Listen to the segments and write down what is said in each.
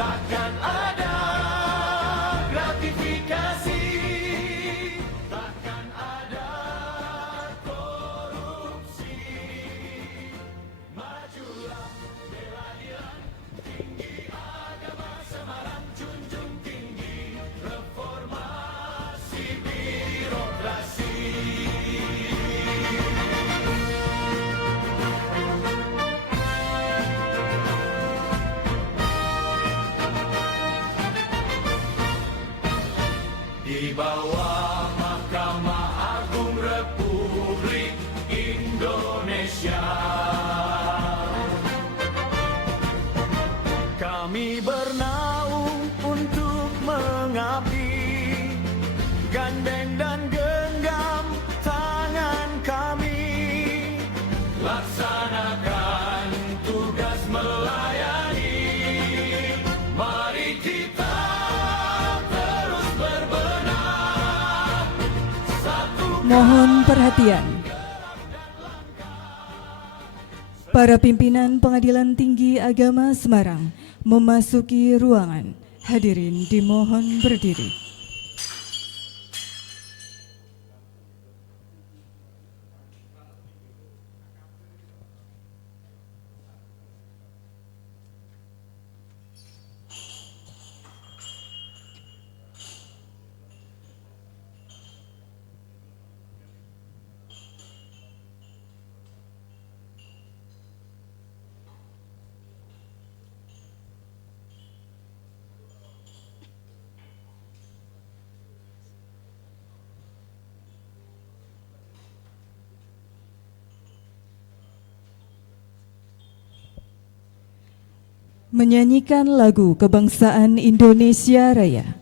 takkan ada gratifikasi, takkan ada korupsi. Majulah bela diri, tinggi agama Semarang, junjung tinggi reformasi birokrasi. Di bawah Mahkamah Agung Republik Indonesia, kami bernaung untuk mengabdi, gandeng dan genggam tangan kami, laksanakan tugas melayani. Mari kita terus berbenah, mohon perhatian. Para pimpinan Pengadilan Tinggi Agama Semarang memasuki ruangan. Hadirin dimohon berdiri. Menyanyikan lagu kebangsaan Indonesia Raya.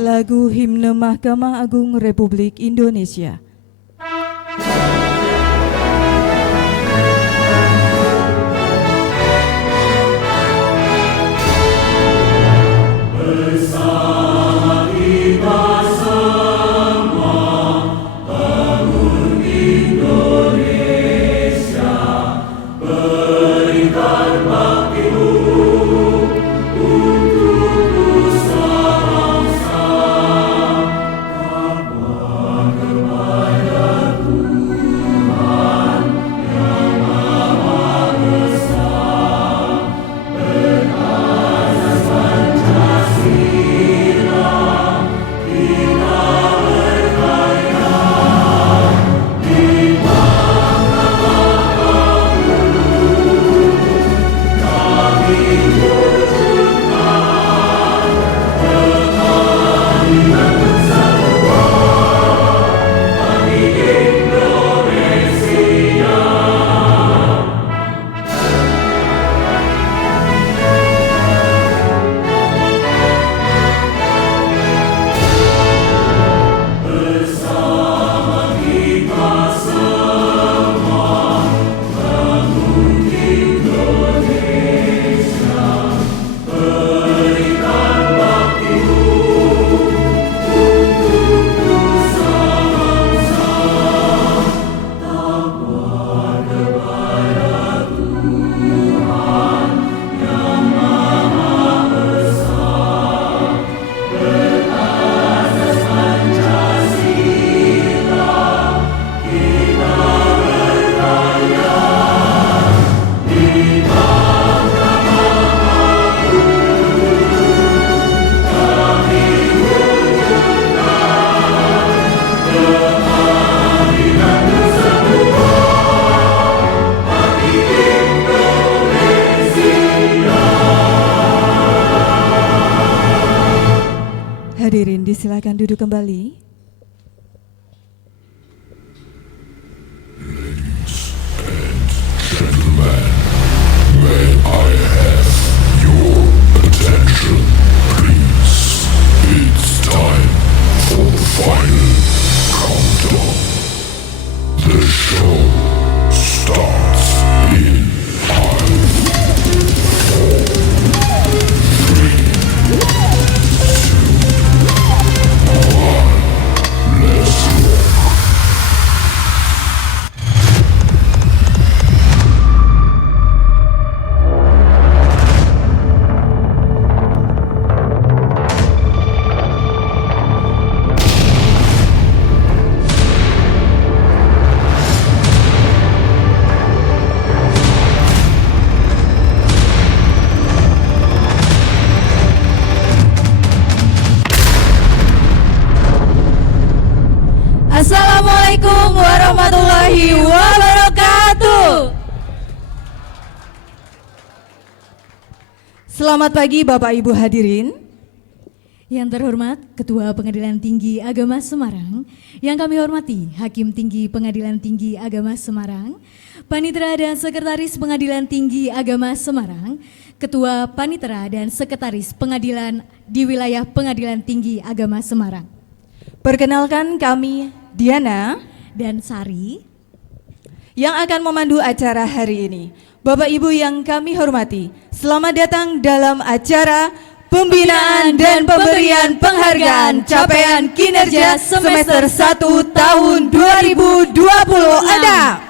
Lagu Himne Mahkamah Agung Republik Indonesia. Kembali Hadirin disilakan duduk kembali. Attention, please. It's time for the final countdown. The show starts in 5, 4, 3, 2, 1. Let's rock. Assalamualaikum warahmatullahi wabarakatuh. Selamat pagi Bapak Ibu hadirin. Yang terhormat Ketua Pengadilan Tinggi Agama Semarang, yang kami hormati Hakim Tinggi Pengadilan Tinggi Agama Semarang, Panitera dan Sekretaris Pengadilan Tinggi Agama Semarang, Ketua Panitera dan Sekretaris Pengadilan di wilayah Pengadilan Tinggi Agama Semarang. Perkenalkan kami Diana Dan Sari yang akan memandu acara hari ini. Bapak Ibu yang kami hormati, selamat datang dalam acara Pembinaan dan Pemberian Penghargaan Capaian Kinerja Semester 1 tahun 2020. Ada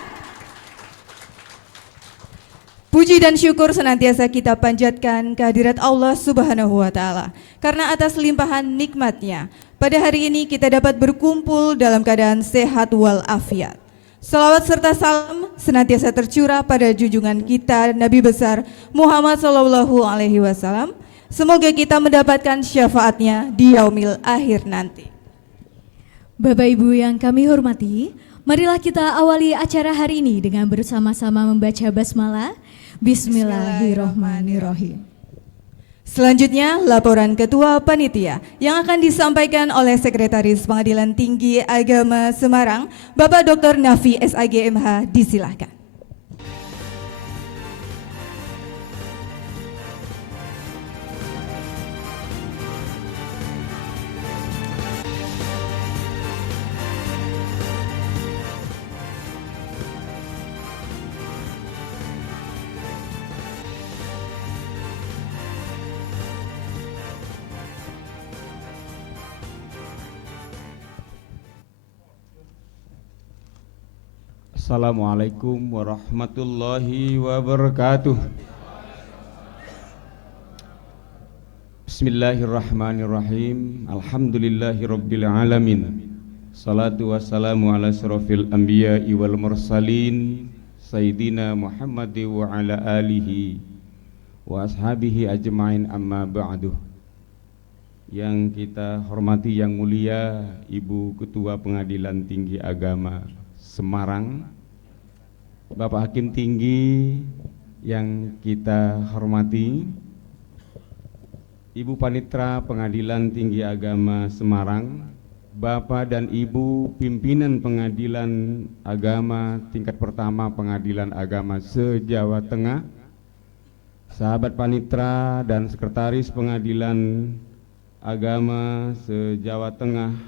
puji dan syukur senantiasa kita panjatkan kehadirat Allah Subhanahu wa Ta'ala, karena atas limpahan nikmat-Nya pada hari ini kita dapat berkumpul dalam keadaan sehat walafiat. Salawat serta salam senantiasa tercurah pada junjungan kita Nabi besar Muhammad SAW. Semoga kita mendapatkan syafaatnya di yaumil akhir nanti. Bapak Ibu yang kami hormati, marilah kita awali acara hari ini dengan bersama-sama membaca basmalah. Bismillahirrahmanirrahim. Selanjutnya laporan Ketua Panitia yang akan disampaikan oleh Sekretaris Pengadilan Tinggi Agama Semarang, Bapak Dr. Nafi SAG MH, disilahkan. Assalamualaikum warahmatullahi wabarakatuh. Bismillahirrahmanirrahim. Alhamdulillahi rabbil alamin. Salatu wassalamu ala asrofil anbiya'i wal mursalin Sayyidina Muhammad wa ala alihi wa ashabihi ajma'in, amma ba'du. Yang kita hormati yang mulia Ibu Ketua Pengadilan Tinggi Agama Semarang, Bapak Hakim Tinggi yang kita hormati, Ibu Panitera Pengadilan Tinggi Agama Semarang, Bapak dan Ibu Pimpinan Pengadilan Agama tingkat pertama Pengadilan Agama se-Jawa Tengah, sahabat Panitera dan Sekretaris Pengadilan Agama se-Jawa Tengah,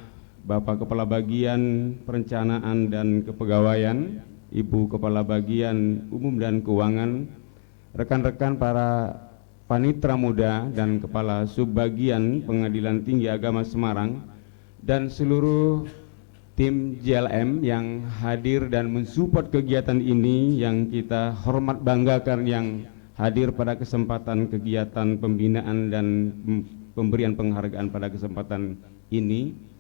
Bapak Kepala Bagian Perencanaan dan Kepegawaian, Ibu Kepala Bagian Umum dan Keuangan, rekan-rekan para panitera muda dan Kepala Subbagian Pengadilan Tinggi Agama Semarang, dan seluruh tim JLM yang hadir dan mensupport kegiatan ini, yang kita hormat banggakan yang hadir pada kesempatan kegiatan pembinaan dan pemberian penghargaan pada kesempatan ini.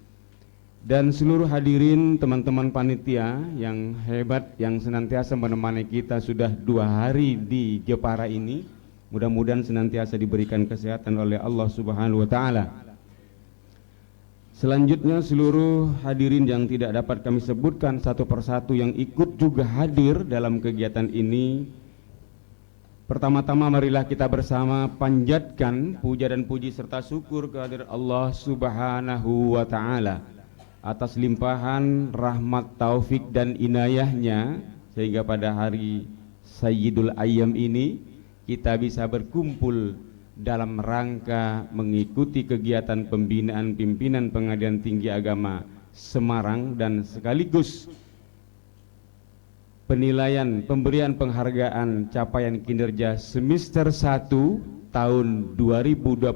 Dan seluruh hadirin teman-teman panitia yang hebat yang senantiasa menemani kita sudah 2 hari di Jepara ini, mudah-mudahan senantiasa diberikan kesehatan oleh Allah Subhanahu wa Ta'ala. Selanjutnya seluruh hadirin yang tidak dapat kami sebutkan satu persatu yang ikut juga hadir dalam kegiatan ini, Pertama-tama marilah kita bersama panjatkan puja dan puji serta syukur kehadirat Allah Subhanahu wa taala atas limpahan rahmat, taufik dan inayahnya sehingga pada hari Sayyidul Ayyam ini kita bisa berkumpul dalam rangka mengikuti kegiatan pembinaan pimpinan Pengadilan Tinggi Agama Semarang dan sekaligus penilaian pemberian penghargaan capaian kinerja semester 1 tahun 2026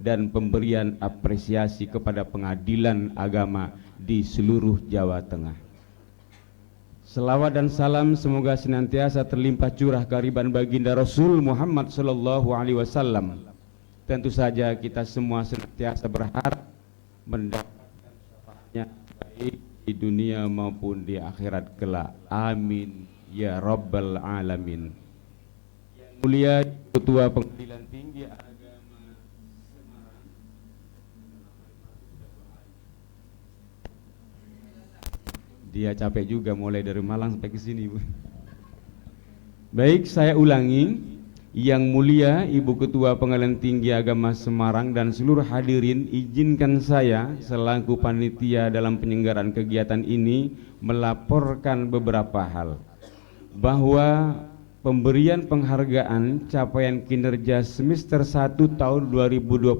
dan pemberian apresiasi kepada pengadilan agama di seluruh Jawa Tengah. Selawat dan salam semoga senantiasa terlimpah curah kehadiran baginda Rasul Muhammad sallallahu alaihi wasallam. Tentu saja kita semua senantiasa berharap mendapatkan syafaatnya baik di dunia maupun di akhirat kelak. Amin ya rabbal alamin. Yang mulia Ketua Pengadilan Tinggi Agama Semarang, dia capek juga mulai dari Malang sampai ke sini, Bu. Baik, saya ulangi. Yang mulia Ibu Ketua Pengadilan Tinggi Agama Semarang dan seluruh hadirin, izinkan saya selaku panitia dalam penyelenggaraan kegiatan ini melaporkan beberapa hal. Bahwa pemberian penghargaan capaian kinerja semester 1 tahun 2026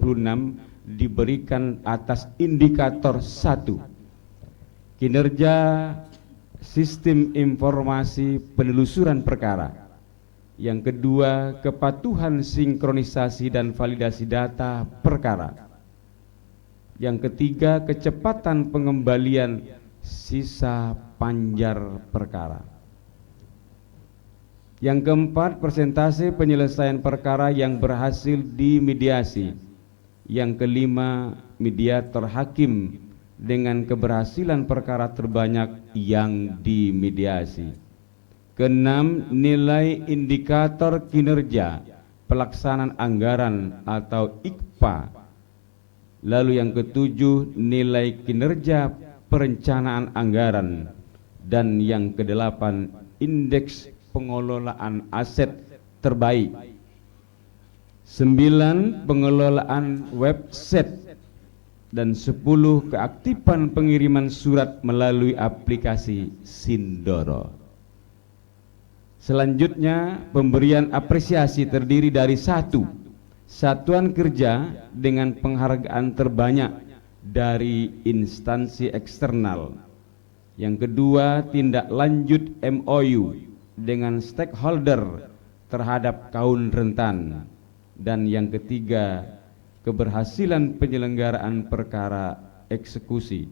diberikan atas indikator 1, kinerja sistem informasi penelusuran perkara. Yang kedua, kepatuhan sinkronisasi dan validasi data perkara. Yang ketiga, kecepatan pengembalian sisa panjar perkara. Yang keempat, persentase penyelesaian perkara yang berhasil dimediasi. Yang kelima, mediator hakim dengan keberhasilan perkara terbanyak yang dimediasi. Keenam, nilai indikator kinerja pelaksanaan anggaran atau IKPA. Lalu yang ketujuh, nilai kinerja perencanaan anggaran. Dan yang kedelapan, indeks pengelolaan aset terbaik. 9, pengelolaan website. Dan 10, keaktifan pengiriman surat melalui aplikasi Sindoro. Selanjutnya, pemberian apresiasi terdiri dari 1, satuan kerja dengan penghargaan terbanyak dari instansi eksternal. Yang kedua, tindak lanjut MOU dengan stakeholder terhadap kaum rentan. Dan yang ketiga, keberhasilan penyelenggaraan perkara eksekusi.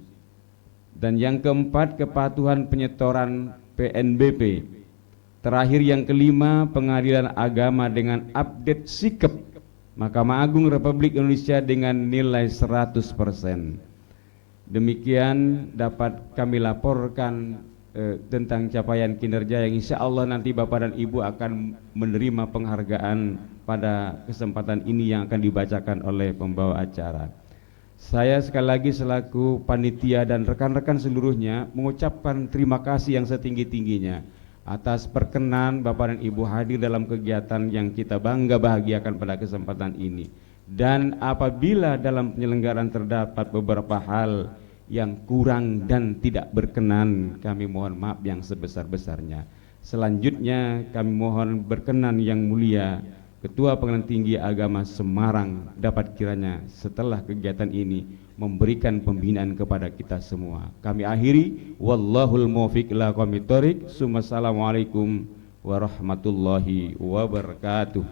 Dan yang keempat, kepatuhan penyetoran PNBP. Terakhir yang kelima, pengadilan agama dengan update sikap Mahkamah Agung Republik Indonesia dengan nilai 100%. Demikian dapat kami laporkan tentang capaian kinerja yang insya Allah nanti Bapak dan Ibu akan menerima penghargaan pada kesempatan ini yang akan dibacakan oleh pembawa acara. Saya sekali lagi selaku panitia dan rekan-rekan seluruhnya mengucapkan terima kasih yang setinggi-tingginya atas perkenan Bapak dan Ibu hadir dalam kegiatan yang kita bangga bahagiakan pada kesempatan ini. Dan apabila dalam penyelenggaraan terdapat beberapa hal yang kurang dan tidak berkenan, kami mohon maaf yang sebesar-besarnya. Selanjutnya kami mohon berkenan yang mulia Ketua Pengadilan Tinggi Agama Semarang dapat kiranya setelah kegiatan ini memberikan pembinaan kepada kita semua. Kami akhiri, wallahul muwaffiq ila aqwamit thoriq. Assalamualaikum warahmatullahi wabarakatuh.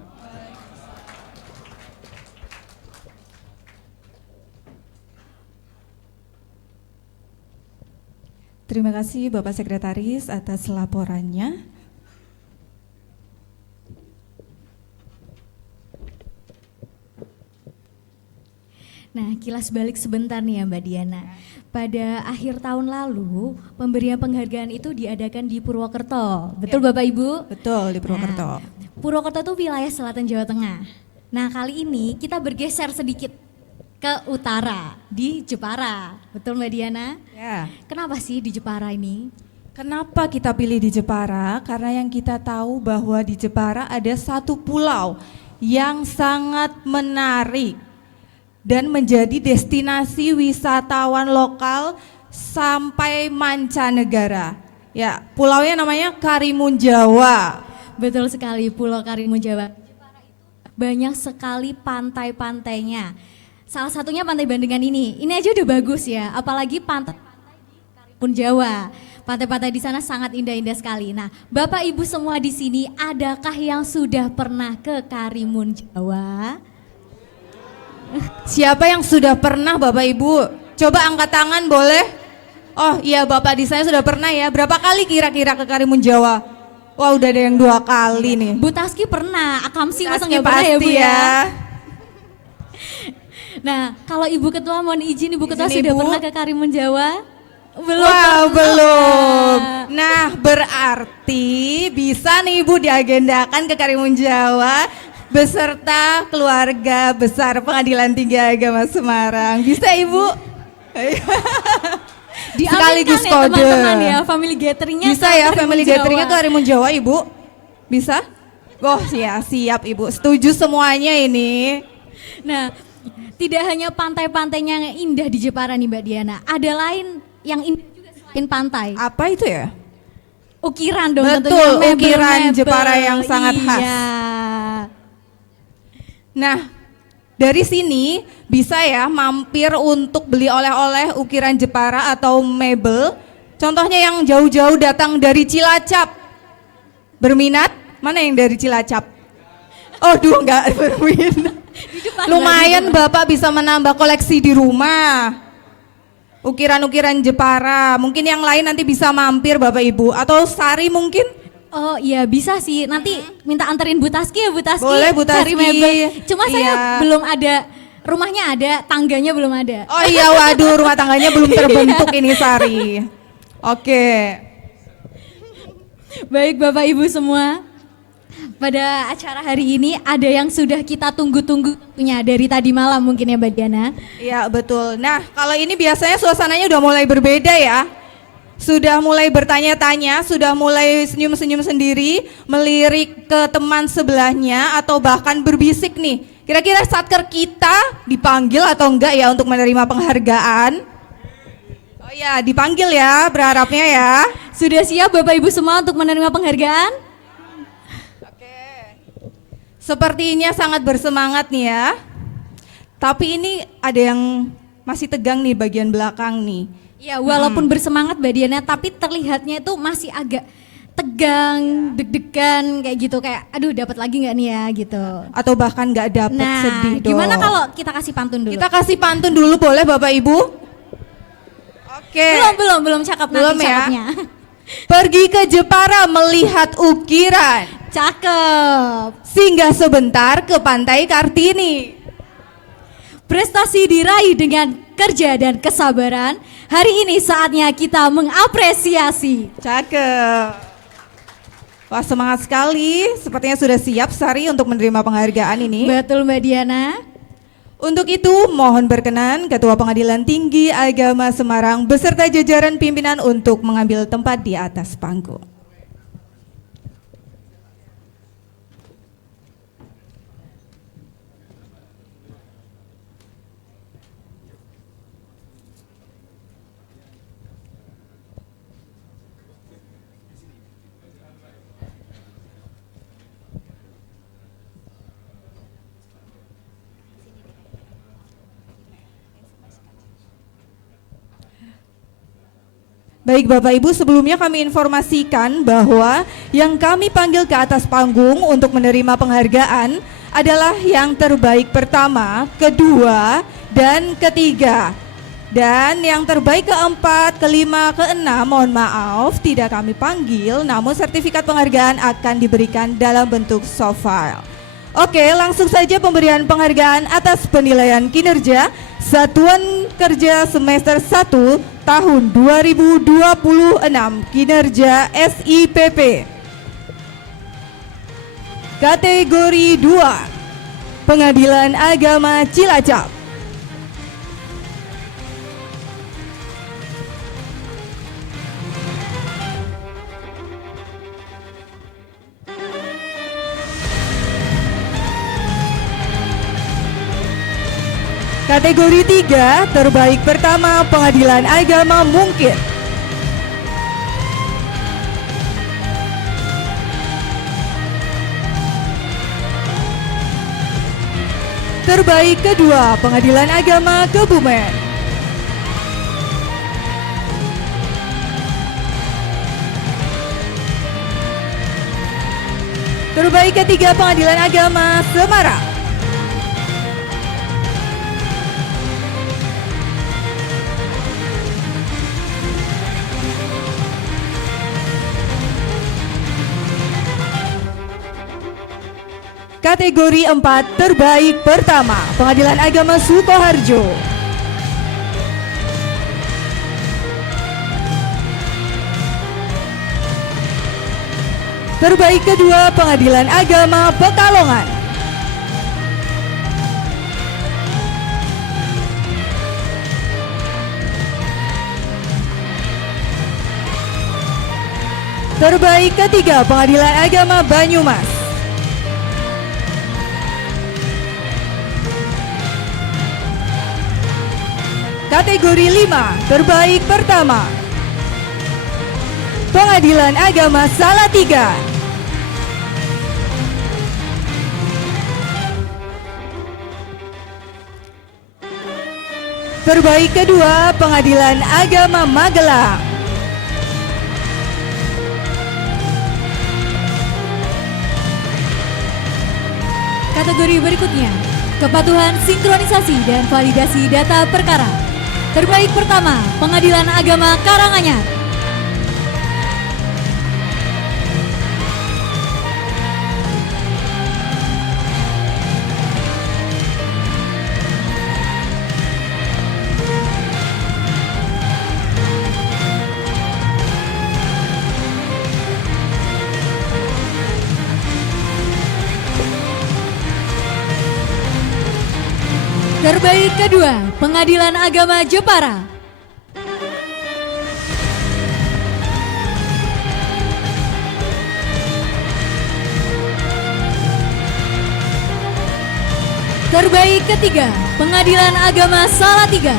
Terima kasih Bapak Sekretaris atas laporannya. Nah, kilas balik sebentar nih ya Mbak Diana. Pada akhir tahun lalu, pemberian penghargaan itu diadakan di Purwokerto. Betul Bapak Ibu? Betul, di Purwokerto. Nah, Purwokerto itu wilayah selatan Jawa Tengah. Nah, kali ini kita bergeser sedikit ke utara, di Jepara. Betul Mbak Diana? Ya. Kenapa sih di Jepara ini? Kenapa kita pilih di Jepara? Karena yang kita tahu bahwa di Jepara ada satu pulau yang sangat menarik dan menjadi destinasi wisatawan lokal sampai mancanegara. Ya, pulaunya namanya Karimun Jawa. Betul sekali, Pulau Karimun Jawa. Banyak sekali pantai-pantainya. Salah satunya Pantai Bandengan ini. Ini aja udah bagus ya, apalagi pantai Karimun Jawa. Pantai-pantai di sana sangat indah-indah sekali. Nah, Bapak Ibu semua di sini, adakah yang sudah pernah ke Karimun Jawa? Siapa yang sudah pernah Bapak Ibu? Coba angkat tangan boleh? Oh iya, Bapak di saya sudah pernah ya. Berapa kali kira-kira ke Karimun Jawa? Wah, udah ada yang 2 kali nih. Bu Taski pernah, Akamsi masa Taski nggak pernah ya Bu pasti ya? Nah, kalau Ibu Ketua mohon izin, Ibu Ketua Izin, sudah Ibu. pernah ke Karimun Jawa? Belum Wow, pernah. belum. Nah, berarti bisa nih Ibu diagendakan ke Karimun Jawa beserta keluarga besar Pengadilan Tinggi Agama Semarang. Bisa Ibu? Diaminkan Sekaligus ya kode. teman-teman ya, family gatheringnya Bisa ke ya Karimun family Jawa. gatheringnya ke Karimun Jawa Ibu? Bisa? Oh ya, siap Ibu. Setuju semuanya ini. Nah, tidak hanya pantai-pantainya yang indah di Jepara nih Mbak Diana, ada lain yang indah juga selain pantai. Apa itu ya? Ukiran dong Betul, tentunya, mebel-mebel. ukiran Jepara yang sangat khas. Iya. Nah, dari sini bisa ya mampir untuk beli oleh-oleh ukiran Jepara atau mebel. Contohnya yang jauh-jauh datang dari Cilacap. Berminat? Mana yang dari Cilacap? Oh, duh, enggak berminat. Di depan Lumayan lagi, Mbak. Bapak bisa menambah koleksi di rumah. Ukiran-ukiran Jepara. Mungkin yang lain nanti bisa mampir Bapak Ibu. Atau Sari mungkin? Oh iya bisa sih, nanti minta anterin Bu Taski ya Bu Taski. Boleh, Bu Cari Taski. mebel. Cuma Iya. saya belum ada, rumahnya ada, tangganya belum ada. Oh iya, waduh, rumah tangganya belum terbentuk ini Sari. Oke. Baik Bapak Ibu semua, pada acara hari ini ada yang sudah kita tunggu-tunggu punya dari tadi malam mungkin ya Mbak Diana. Iya betul. Nah kalau ini biasanya suasananya udah mulai berbeda ya. Sudah mulai bertanya-tanya, sudah mulai senyum-senyum sendiri, melirik ke teman sebelahnya atau bahkan berbisik nih. Kira-kira satker kita dipanggil atau enggak ya untuk menerima penghargaan? Oh ya, dipanggil ya, berharapnya ya. Sudah siap Bapak Ibu semua untuk menerima penghargaan? Sepertinya sangat bersemangat nih ya. Tapi ini ada yang masih tegang nih bagian belakang nih. Ya walaupun bersemangat Mbak Diana, tapi terlihatnya itu masih agak tegang, deg-degan kayak gitu, kayak aduh dapat lagi nggak nih ya gitu. Atau bahkan nggak dapet, Nah, sedih dong. gimana kalau kita kasih pantun dulu? Kita kasih pantun dulu boleh Bapak Ibu? Oke. Belum cakep Belum nanti ya? cakepnya. Pergi ke Jepara melihat ukiran. Cakep. Singgah sebentar ke Pantai Kartini. Prestasi diraih dengan kerja dan kesabaran. Hari ini saatnya kita mengapresiasi. Cakep. Wah semangat sekali. Sepertinya sudah siap Sari untuk menerima penghargaan ini. Betul Mbak Diana. Untuk itu mohon berkenan Ketua Pengadilan Tinggi Agama Semarang beserta jajaran pimpinan untuk mengambil tempat di atas panggung. Baik Bapak Ibu, sebelumnya kami informasikan bahwa yang kami panggil ke atas panggung untuk menerima penghargaan adalah yang terbaik pertama, kedua, dan ketiga. Dan yang terbaik keempat, kelima, keenam, mohon maaf tidak kami panggil, namun sertifikat penghargaan akan diberikan dalam bentuk soft file. Oke, langsung saja pemberian penghargaan atas penilaian kinerja Satuan Kerja Semester 1 tahun 2026 kinerja SIPP. Kategori 2 Pengadilan Agama Cilacap. Kategori 3 terbaik pertama Pengadilan Agama Mungkin. Terbaik kedua Pengadilan Agama Kebumen. Terbaik ketiga Pengadilan Agama Semarang. Kategori 4 terbaik pertama Pengadilan Agama Sukoharjo. Terbaik kedua Pengadilan Agama Pekalongan. Terbaik ketiga Pengadilan Agama Banyumas. Kategori 5 terbaik pertama Pengadilan Agama Salatiga. Terbaik kedua Pengadilan Agama Magelang. Kategori berikutnya, kepatuhan sinkronisasi dan validasi data perkara. Terbaik pertama, Pengadilan Agama Karanganyar. Terbaik kedua, Pengadilan Agama Jepara. Terbaik ketiga, Pengadilan Agama Salatiga.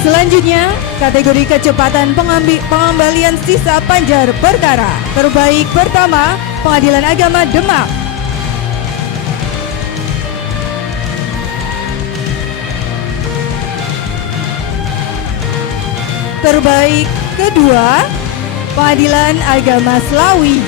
Selanjutnya, kategori kecepatan pengembalian sisa panjar perkara. Terbaik pertama, Pengadilan Agama Demak. Terbaik kedua, Pengadilan Agama Slawi.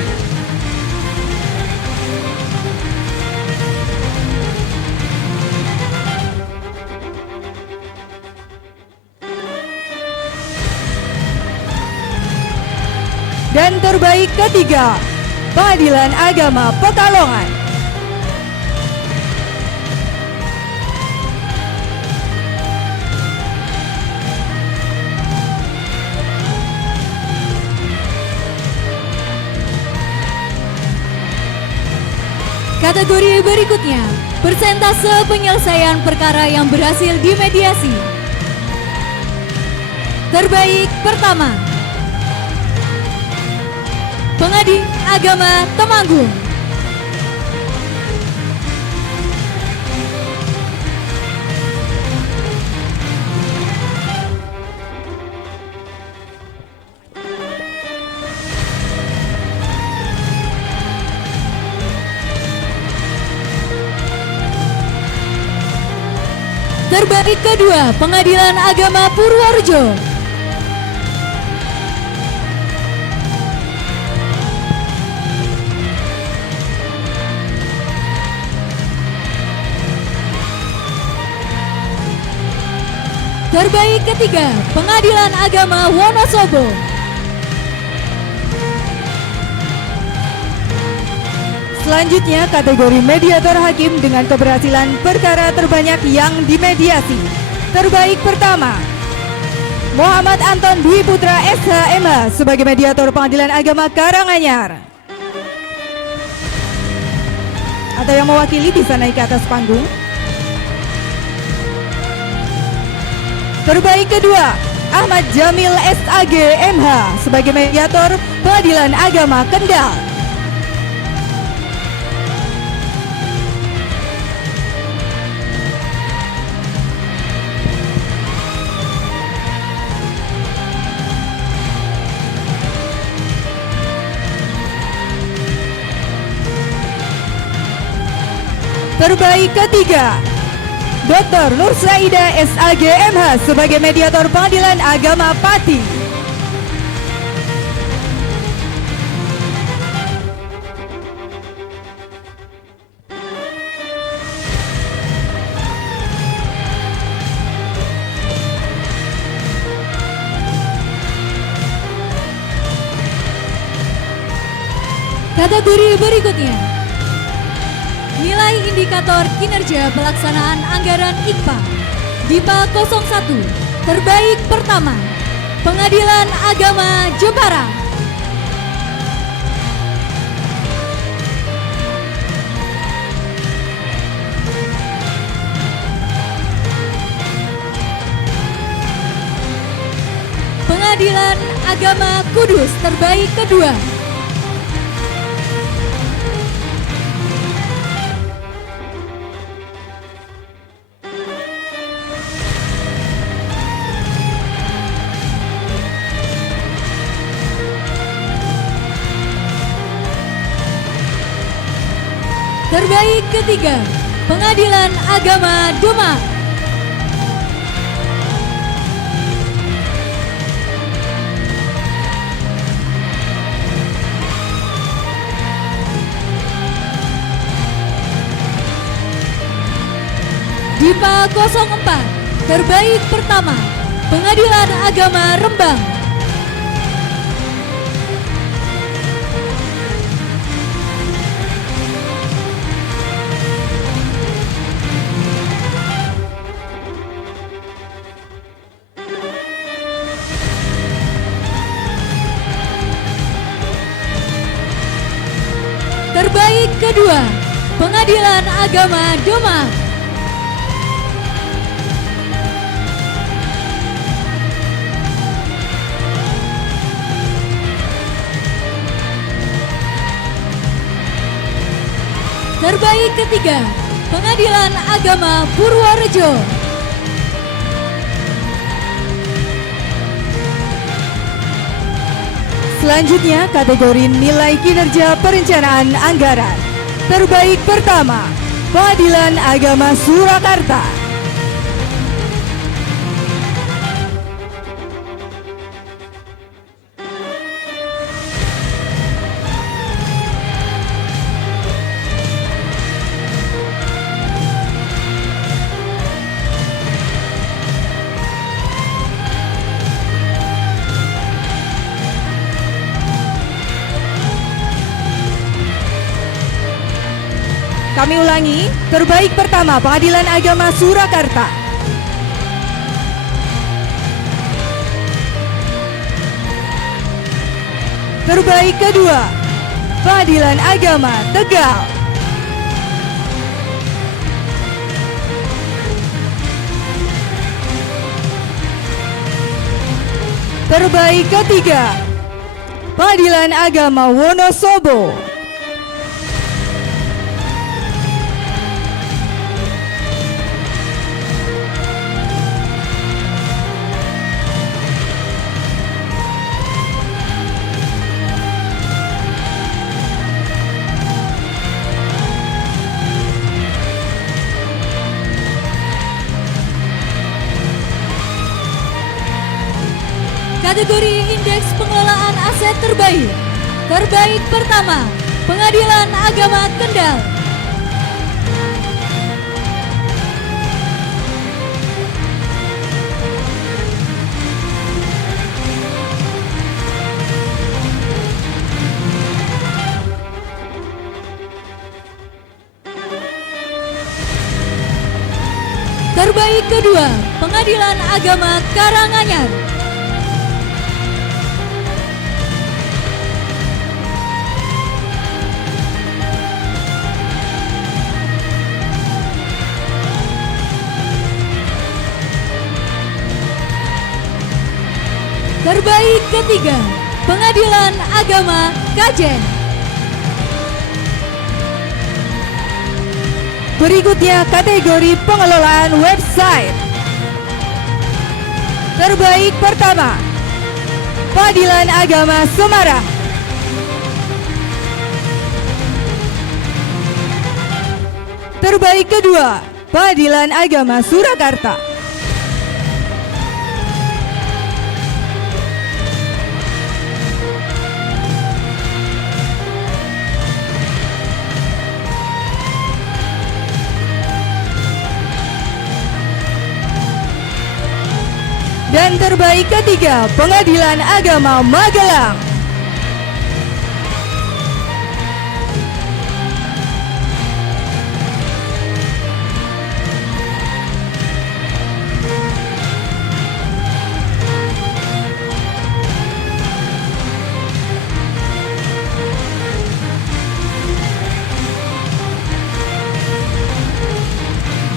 Dan terbaik ketiga, Pengadilan Agama Pekalongan. Kategori berikutnya, persentase penyelesaian perkara yang berhasil dimediasi. Terbaik pertama, Pengadilan Agama Temanggung. Terbaik kedua, Pengadilan Agama Purworejo. Terbaik ketiga, Pengadilan Agama Wonosobo. Selanjutnya, kategori mediator hakim dengan keberhasilan perkara terbanyak yang dimediasi. Terbaik pertama, Muhammad Anton Dwi Putra SHMH sebagai mediator Pengadilan Agama Karanganyar. Atau yang mewakili bisa naik ke atas panggung. Terbaik kedua, Ahmad Jamil SAG MH sebagai mediator Pengadilan Agama Kendal. Terbaik ketiga, Dr. Nur Saida SAG MH sebagai mediator Pengadilan Agama Pati. Kategori berikutnya, nilai indikator kinerja pelaksanaan anggaran IKPA DIPA 01 terbaik pertama Pengadilan Agama Jepara. Pengadilan Agama Kudus terbaik kedua terbaik ketiga Pengadilan Agama Demak. DIPA 04 terbaik pertama Pengadilan Agama Rembang. Terbaik kedua Pengadilan Agama Demak. Terbaik ketiga Pengadilan Agama Purworejo. Selanjutnya kategori nilai kinerja perencanaan anggaran. Terbaik pertama, Pengadilan Agama Surakarta. Kami ulangi, terbaik pertama Pengadilan Agama Surakarta. Terbaik kedua, Pengadilan Agama Tegal. Terbaik ketiga, Pengadilan Agama Wonosobo. Kategori Indeks Pengelolaan Aset Terbaik. Terbaik pertama Pengadilan Agama Kendal. Terbaik kedua Pengadilan Agama Karanganyar. Terbaik ketiga Pengadilan Agama Kajen. Berikutnya kategori pengelolaan website. Terbaik pertama, Pengadilan Agama Semarang. terbaik kedua, Pengadilan Agama Surakarta. Dan terbaik ketiga, Pengadilan Agama Magelang.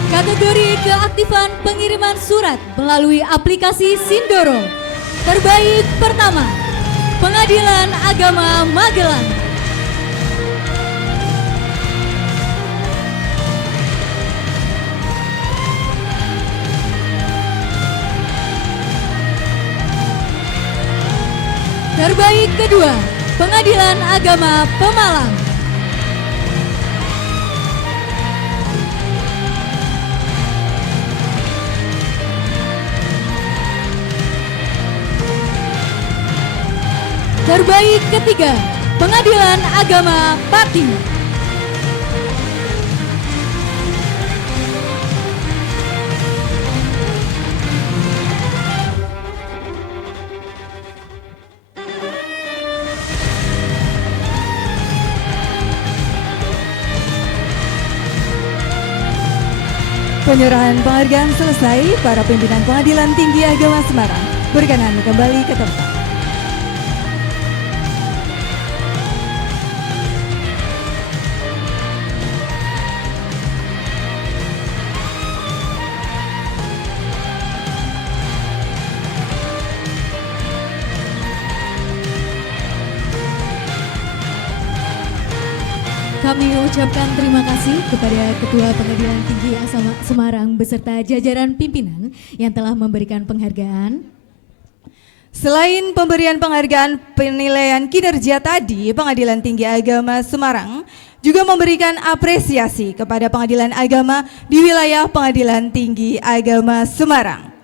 Kategori keaktifan pengiriman surat melalui aplikasi Sindoro. Terbaik pertama, Pengadilan Agama Magelang. Terbaik kedua, Pengadilan Agama Pemalang. Terbaik ketiga, Pengadilan Agama Pati. Penyerahan penghargaan selesai, para pimpinan Pengadilan Tinggi Agama Semarang berkenan kembali ke tempat. Kami mengucapkan terima kasih kepada Ketua Pengadilan Tinggi Agama Semarang beserta jajaran pimpinan yang telah memberikan penghargaan. Selain pemberian penghargaan penilaian kinerja tadi, Pengadilan Tinggi Agama Semarang juga memberikan apresiasi kepada pengadilan agama di wilayah Pengadilan Tinggi Agama Semarang.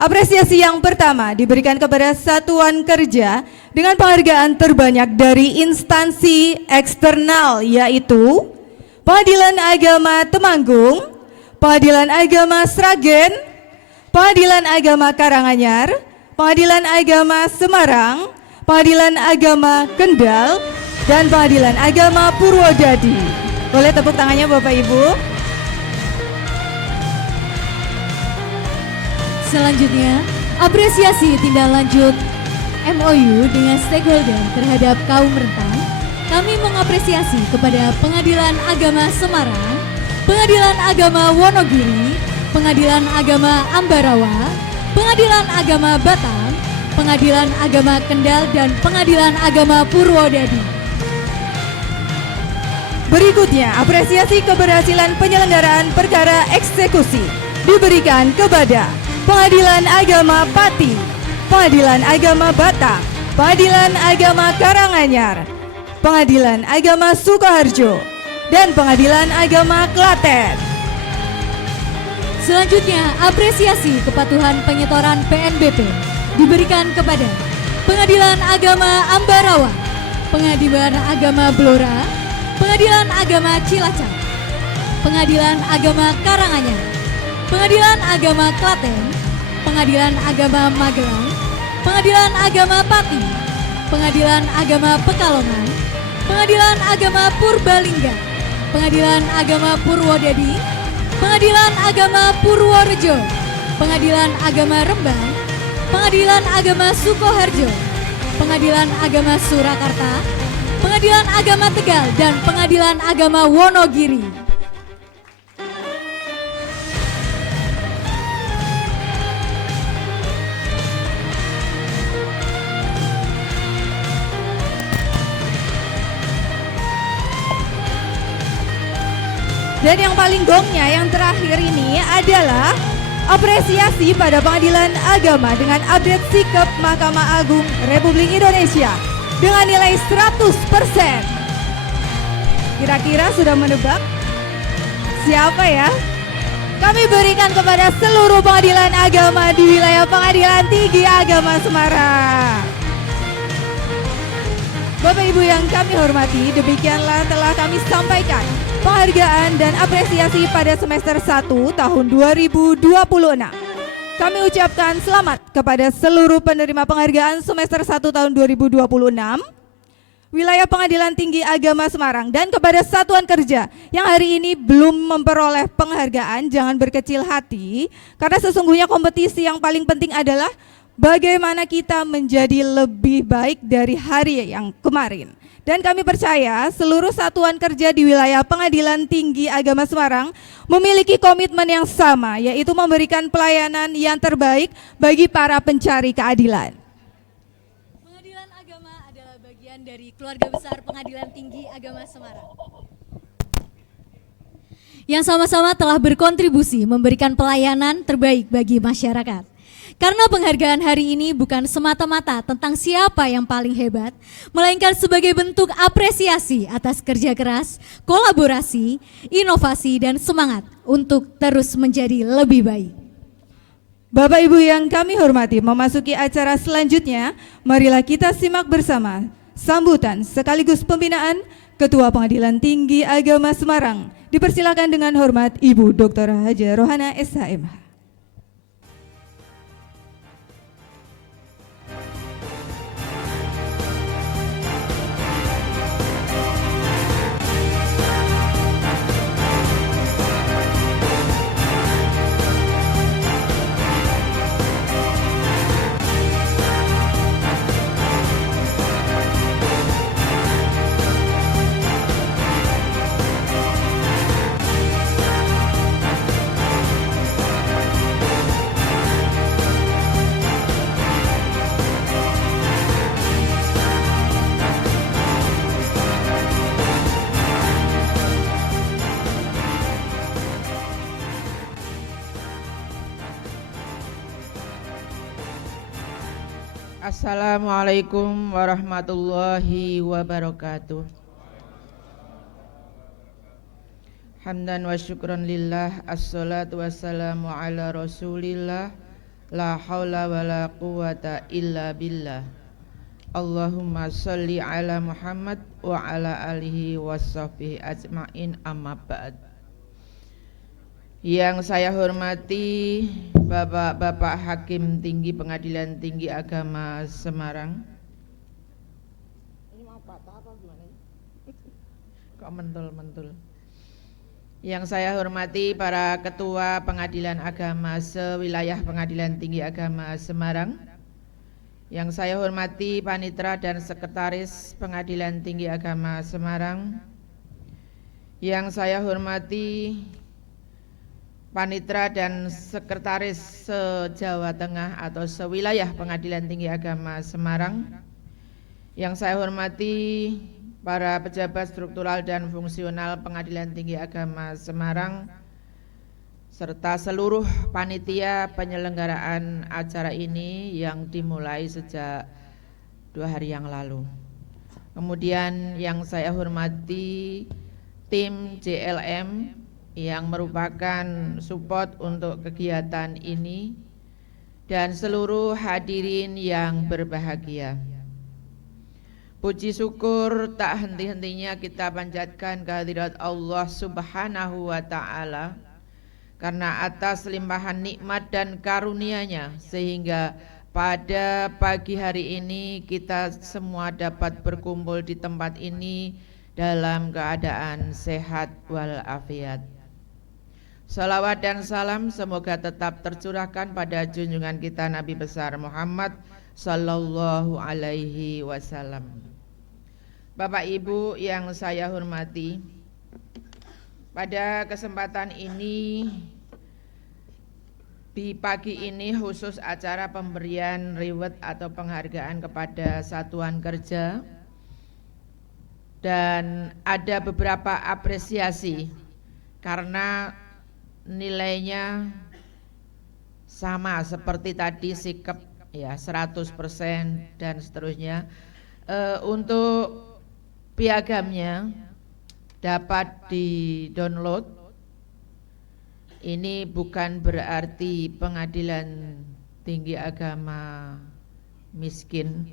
Apresiasi yang pertama diberikan kepada satuan kerja dengan penghargaan terbanyak dari instansi eksternal, yaitu Pengadilan Agama Temanggung, Pengadilan Agama Sragen, Pengadilan Agama Karanganyar, Pengadilan Agama Semarang, Pengadilan Agama Kendal, dan Pengadilan Agama Purwodadi. Boleh tepuk tangannya Bapak Ibu? Selanjutnya, apresiasi tindak lanjut MOU dengan stakeholder terhadap kaum rentan. Kami mengapresiasi kepada Pengadilan Agama Semarang, Pengadilan Agama Wonogiri, Pengadilan Agama Ambarawa, Pengadilan Agama Batang, Pengadilan Agama Kendal, dan Pengadilan Agama Purwodadi. Berikutnya, apresiasi keberhasilan penyelenggaraan perkara eksekusi diberikan kepada Pengadilan Agama Pati, Pengadilan Agama Batang, Pengadilan Agama Karanganyar, Pengadilan Agama Sukoharjo, dan Pengadilan Agama Klaten. Selanjutnya, apresiasi kepatuhan penyetoran PNBP diberikan kepada Pengadilan Agama Ambarawa, Pengadilan Agama Blora, Pengadilan Agama Cilacap, Pengadilan Agama Karanganyar, Pengadilan Agama Klaten, Pengadilan Agama Magelang, Pengadilan Agama Pati, Pengadilan Agama Pekalongan, Pengadilan Agama Purbalingga, Pengadilan Agama Purwodadi, Pengadilan Agama Purworejo, Pengadilan Agama Rembang, Pengadilan Agama Sukoharjo, Pengadilan Agama Surakarta, Pengadilan Agama Tegal, dan Pengadilan Agama Wonogiri. Dan yang paling gongnya yang terakhir ini adalah apresiasi pada Pengadilan Agama dengan update sikap Mahkamah Agung Republik Indonesia dengan nilai 100%. Kira-kira sudah menebak? Siapa ya? Kami berikan kepada seluruh pengadilan agama di wilayah Pengadilan Tinggi Agama Semarang. Bapak Ibu yang kami hormati, demikianlah telah kami sampaikan penghargaan dan apresiasi pada semester 1 tahun 2026. Kami ucapkan selamat kepada seluruh penerima penghargaan semester 1 tahun 2026 wilayah Pengadilan Tinggi Agama Semarang, dan kepada satuan kerja yang hari ini belum memperoleh penghargaan, jangan berkecil hati, karena sesungguhnya kompetisi yang paling penting adalah bagaimana kita menjadi lebih baik dari hari yang kemarin. Dan kami percaya seluruh satuan kerja di wilayah Pengadilan Tinggi Agama Semarang memiliki komitmen yang sama, yaitu memberikan pelayanan yang terbaik bagi para pencari keadilan. Dari keluarga besar Pengadilan Tinggi Agama Semarang yang sama-sama telah berkontribusi memberikan pelayanan terbaik bagi masyarakat. Karena penghargaan hari ini bukan semata-mata tentang siapa yang paling hebat, melainkan sebagai bentuk apresiasi atas kerja keras, kolaborasi, inovasi, dan semangat untuk terus menjadi lebih baik. Bapak Ibu yang kami hormati, memasuki acara selanjutnya, marilah kita simak bersama sambutan sekaligus pembinaan Ketua Pengadilan Tinggi Agama Semarang. Dipersilakan dengan hormat Ibu Dr. Haja Rohana SHMH. Assalamualaikum warahmatullahi wabarakatuh. Hamdan wa syukran lillah, assalatu wassalamu ala rasulillah, la haula wa la quwata illa billah. Allahumma salli ala Muhammad wa ala alihi wa sahbihi ajma'in, amma ba'd. Yang saya hormati Bapak-bapak Hakim Tinggi Pengadilan Tinggi Agama Semarang. Ini mau patah apa gimana? Kok mentul-mentul. Yang saya hormati para Ketua Pengadilan Agama sewilayah Pengadilan Tinggi Agama Semarang. Yang saya hormati Panitra dan Sekretaris Pengadilan Tinggi Agama Semarang. Yang saya hormati Panitra dan Sekretaris se-Jawa Tengah atau sewilayah Pengadilan Tinggi Agama Semarang. Yang saya hormati para pejabat struktural dan fungsional Pengadilan Tinggi Agama Semarang, serta seluruh panitia penyelenggaraan acara ini yang dimulai sejak 2 hari yang lalu. Kemudian yang saya hormati tim JLM yang merupakan support untuk kegiatan ini, dan seluruh hadirin yang berbahagia. Puji syukur tak henti-hentinya kita panjatkan kehadirat Allah Subhanahu wa Ta'ala, karena atas limpahan nikmat dan karunia-Nya sehingga pada pagi hari ini kita semua dapat berkumpul di tempat ini dalam keadaan sehat walafiat. Salawat dan salam semoga tetap tercurahkan pada junjungan kita Nabi besar Muhammad sallallahu alaihi wasallam. Bapak Ibu yang saya hormati, pada kesempatan ini, di pagi ini khusus acara pemberian reward atau penghargaan kepada satuan kerja, dan ada beberapa apresiasi karena nilainya sama seperti tadi, sikap ya 100% dan seterusnya. Untuk piagamnya dapat di-download ini bukan berarti Pengadilan Tinggi Agama miskin,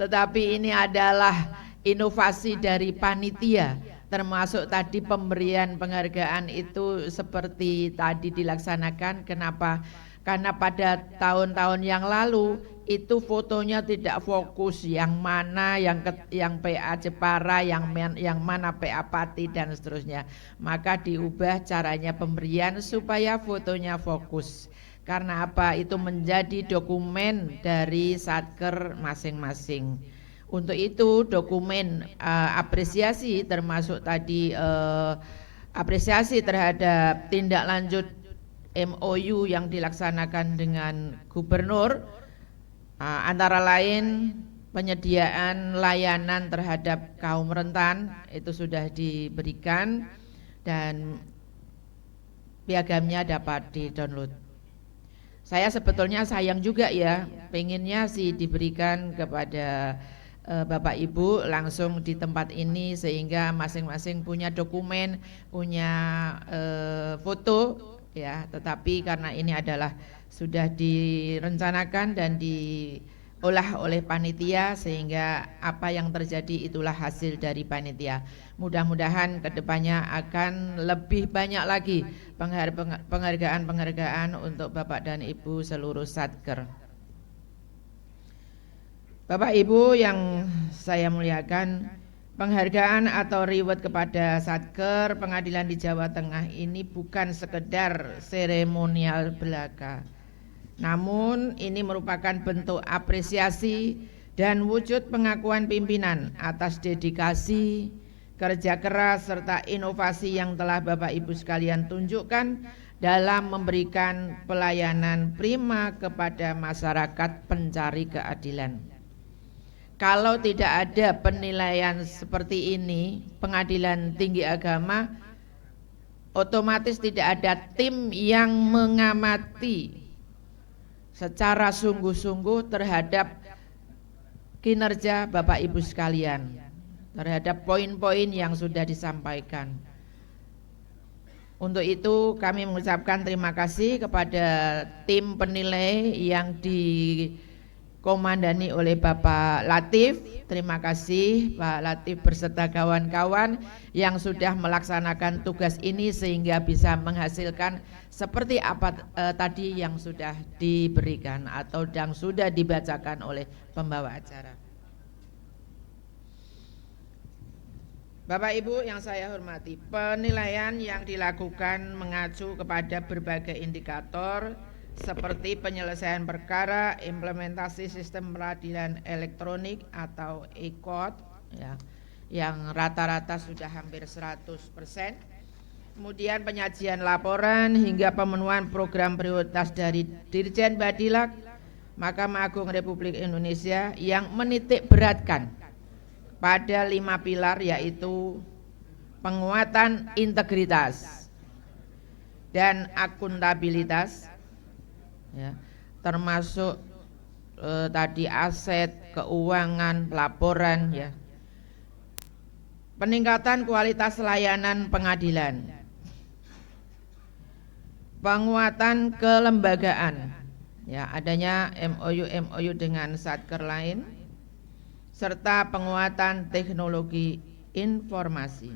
tetapi ini adalah inovasi dari panitia, termasuk tadi pemberian penghargaan itu seperti tadi dilaksanakan. Kenapa? Karena pada tahun-tahun yang lalu itu fotonya tidak fokus, yang mana yang PA Jepara, yang mana PA Pati dan seterusnya. Maka diubah caranya pemberian supaya fotonya fokus. Karena apa? Itu menjadi dokumen dari Satker masing-masing. Untuk itu dokumen apresiasi termasuk tadi apresiasi terhadap tindak lanjut MOU yang dilaksanakan dengan gubernur, antara lain penyediaan layanan terhadap kaum rentan itu sudah diberikan dan piagamnya dapat di-download. Saya sebetulnya sayang juga ya, pengennya sih diberikan kepada Bapak Ibu langsung di tempat ini sehingga masing-masing punya dokumen, punya foto ya, tetapi karena ini adalah sudah direncanakan dan diolah oleh panitia sehingga apa yang terjadi itulah hasil dari panitia. Mudah-mudahan kedepannya akan lebih banyak lagi penghargaan-penghargaan untuk Bapak dan Ibu seluruh Satker. Bapak Ibu yang saya muliakan, penghargaan atau reward kepada Satker Pengadilan di Jawa Tengah ini bukan sekedar seremonial belaka, namun ini merupakan bentuk apresiasi dan wujud pengakuan pimpinan atas dedikasi, kerja keras serta inovasi yang telah Bapak Ibu sekalian tunjukkan dalam memberikan pelayanan prima kepada masyarakat pencari keadilan. Kalau tidak ada penilaian seperti ini, Pengadilan Tinggi Agama otomatis tidak ada tim yang mengamati secara sungguh-sungguh terhadap kinerja Bapak Ibu sekalian, terhadap poin-poin yang sudah disampaikan. Untuk itu kami mengucapkan terima kasih kepada tim penilai yang dikomandani oleh Bapak Latif. Terima kasih Pak Latif berserta kawan-kawan yang sudah melaksanakan tugas ini sehingga bisa menghasilkan seperti apa tadi yang sudah diberikan atau yang sudah dibacakan oleh pembawa acara. Bapak Ibu yang saya hormati, penilaian yang dilakukan mengacu kepada berbagai indikator seperti penyelesaian perkara, implementasi sistem peradilan elektronik atau e-court ya, yang rata-rata sudah hampir 100%. Kemudian penyajian laporan hingga pemenuhan program prioritas dari Dirjen Badilak Mahkamah Agung Republik Indonesia yang menitik beratkan pada 5 pilar, yaitu penguatan integritas dan akuntabilitas ya, termasuk tadi aset, keuangan, pelaporan ya. Peningkatan kualitas layanan pengadilan, penguatan kelembagaan ya, adanya MOU dengan Satker lain, serta penguatan teknologi informasi.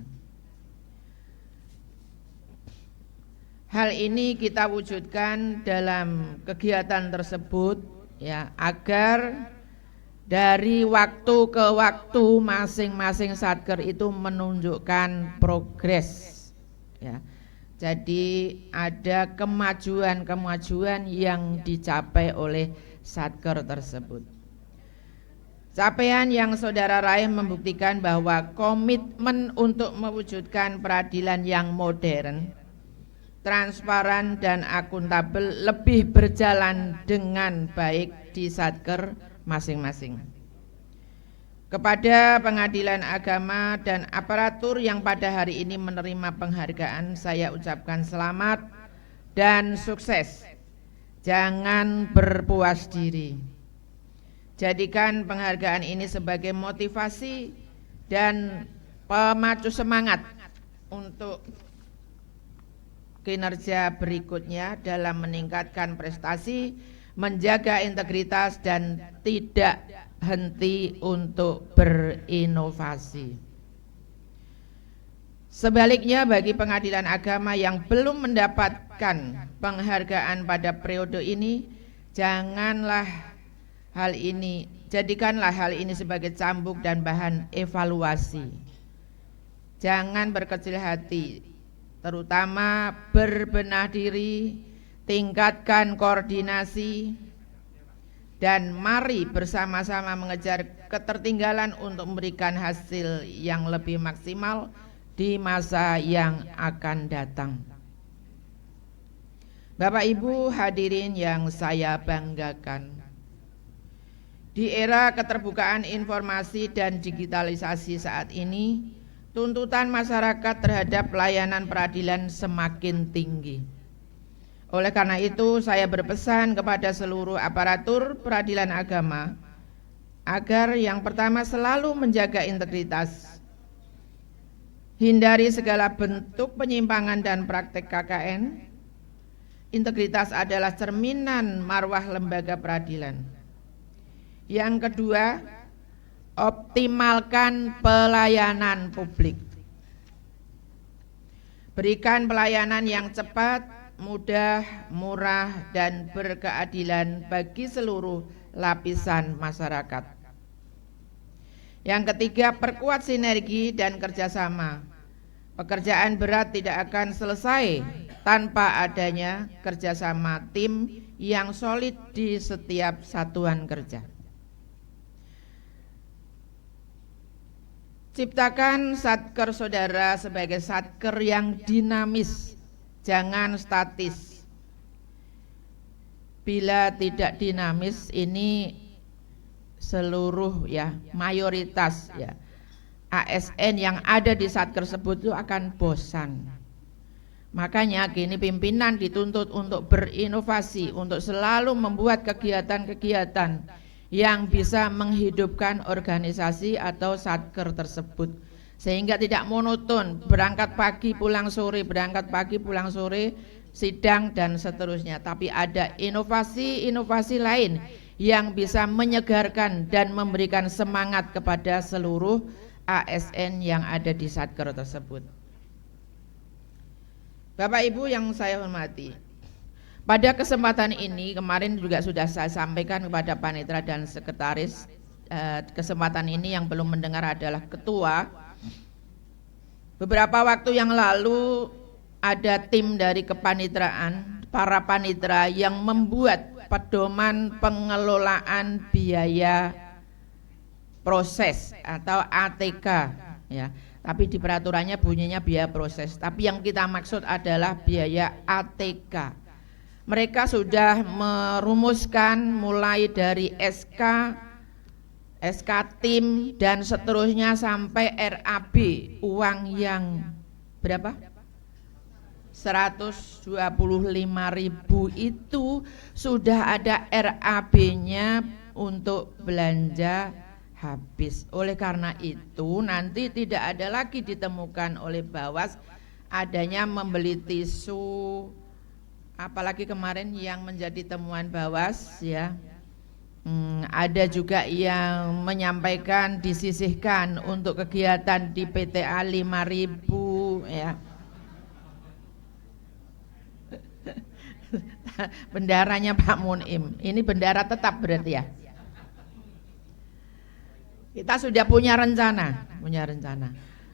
Hal ini kita wujudkan dalam kegiatan tersebut ya, agar dari waktu ke waktu masing-masing Satker itu menunjukkan progres ya. Jadi ada kemajuan-kemajuan yang dicapai oleh Satker tersebut. Capaian yang saudara raih membuktikan bahwa komitmen untuk mewujudkan peradilan yang modern, transparan dan akuntabel lebih berjalan dengan baik di Satker masing-masing. Kepada Pengadilan Agama dan aparatur yang pada hari ini menerima penghargaan, saya ucapkan selamat dan sukses. Jangan berpuas diri. Jadikan penghargaan ini sebagai motivasi dan pemacu semangat untuk kinerja berikutnya dalam meningkatkan prestasi, menjaga integritas dan tidak henti untuk berinovasi. Sebaliknya bagi pengadilan agama yang belum mendapatkan penghargaan pada periode ini, jadikanlah hal ini sebagai cambuk dan bahan evaluasi. Jangan berkecil hati, terutama berbenah diri, tingkatkan koordinasi, dan mari bersama-sama mengejar ketertinggalan untuk memberikan hasil yang lebih maksimal di masa yang akan datang. Bapak Ibu hadirin yang saya banggakan, di era keterbukaan informasi dan digitalisasi saat ini, tuntutan masyarakat terhadap pelayanan peradilan semakin tinggi. Oleh karena itu, saya berpesan kepada seluruh aparatur peradilan agama agar yang pertama selalu menjaga integritas, hindari segala bentuk penyimpangan dan praktek KKN. Integritas adalah cerminan marwah lembaga peradilan. Yang kedua, optimalkan pelayanan publik. Berikan pelayanan yang cepat, mudah, murah, dan berkeadilan bagi seluruh lapisan masyarakat. Yang ketiga, perkuat sinergi dan kerjasama. Pekerjaan berat tidak akan selesai tanpa adanya kerjasama tim yang solid di setiap satuan kerja. Ciptakan satker saudara sebagai satker yang dinamis, jangan statis. Bila tidak dinamis, ini seluruh mayoritas ASN yang ada di satker tersebut itu akan bosan. Makanya kini pimpinan dituntut untuk berinovasi, untuk selalu membuat kegiatan-kegiatan yang bisa menghidupkan organisasi atau satker tersebut, sehingga tidak monoton, berangkat pagi pulang sore, sidang dan seterusnya. Tapi ada inovasi-inovasi lain yang bisa menyegarkan dan memberikan semangat kepada seluruh ASN yang ada di satker tersebut. Bapak Ibu yang saya hormati, pada kesempatan ini kemarin juga sudah saya sampaikan kepada panitera dan sekretaris. Kesempatan ini yang belum mendengar adalah ketua. Beberapa waktu yang lalu ada tim dari kepanitraan, para panitera yang membuat pedoman pengelolaan biaya proses atau ATK tapi di peraturannya bunyinya biaya proses, tapi yang kita maksud adalah biaya ATK. Mereka sudah merumuskan mulai dari SK tim dan seterusnya sampai RAB, uang yang berapa? 125.000 itu sudah ada RAB-nya untuk belanja habis. Oleh karena itu nanti tidak ada lagi ditemukan oleh Bawas adanya membeli tisu, apalagi kemarin yang menjadi temuan Bawas ada juga yang menyampaikan disisihkan untuk kegiatan di PTA 5.000 bendaranya Pak Munim, ini bendara tetap berarti ya. Kita sudah punya rencana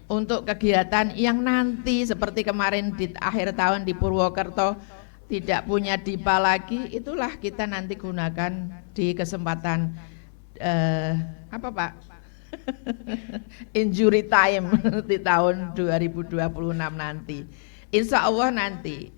untuk kegiatan yang nanti seperti kemarin di akhir tahun di Purwokerto tidak punya dipa lagi, itulah kita nanti gunakan di kesempatan apa Pak? Injury time di tahun 2026 nanti. Insya Allah nanti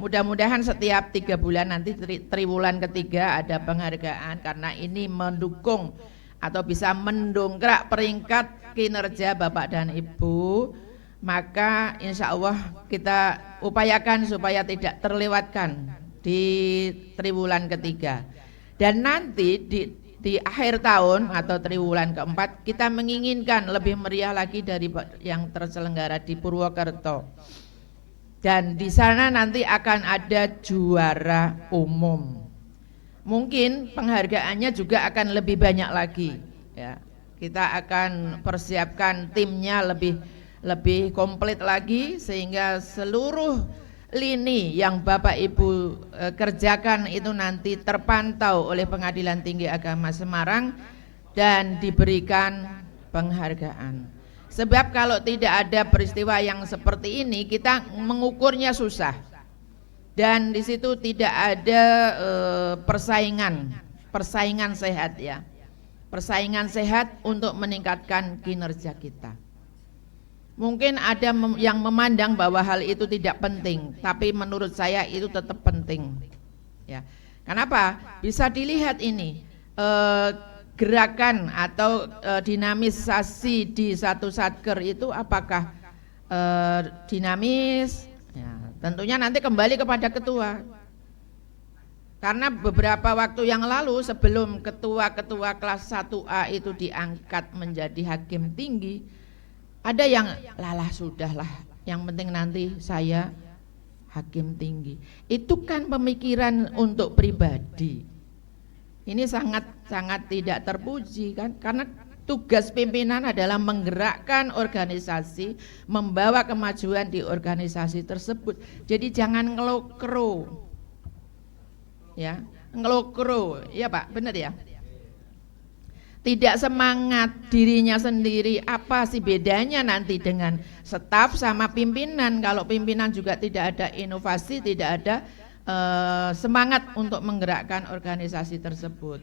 mudah-mudahan setiap 3 bulan nanti triwulan ketiga ada penghargaan karena ini mendukung atau bisa mendongkrak peringkat kinerja Bapak dan Ibu, maka insya Allah kita upayakan supaya tidak terlewatkan di triwulan ketiga. Dan nanti di akhir tahun atau triwulan keempat kita menginginkan lebih meriah lagi dari yang terselenggara di Purwokerto. Dan di sana nanti akan ada juara umum. Mungkin penghargaannya juga akan lebih banyak lagi. Ya, kita akan persiapkan timnya lebih komplit lagi sehingga seluruh lini yang Bapak Ibu kerjakan itu nanti terpantau oleh Pengadilan Tinggi Agama Semarang dan diberikan penghargaan. Sebab kalau tidak ada peristiwa yang seperti ini, kita mengukurnya susah. Dan di situ tidak ada persaingan sehat ya. Persaingan sehat untuk meningkatkan kinerja kita. Mungkin ada yang memandang bahwa hal itu tidak penting, tapi menurut saya itu tetap penting. Ya. Kenapa? Bisa dilihat ini. Gerakan atau dinamisasi di satu satker itu apakah dinamis? Ya, tentunya nanti kembali kepada ketua. Karena beberapa waktu yang lalu sebelum ketua-ketua kelas 1A itu diangkat menjadi hakim tinggi, ada yang sudahlah, yang penting nanti saya hakim tinggi. Itu kan pemikiran untuk pribadi. Ini sangat tidak terpuji kan, karena tugas pimpinan adalah menggerakkan organisasi, membawa kemajuan di organisasi tersebut. Jadi jangan ngelokro, ya, ngelokro, ya Pak, benar ya. Tidak semangat dirinya sendiri, apa sih bedanya nanti dengan staf sama pimpinan? Kalau pimpinan juga tidak ada inovasi, tidak ada semangat untuk menggerakkan organisasi tersebut.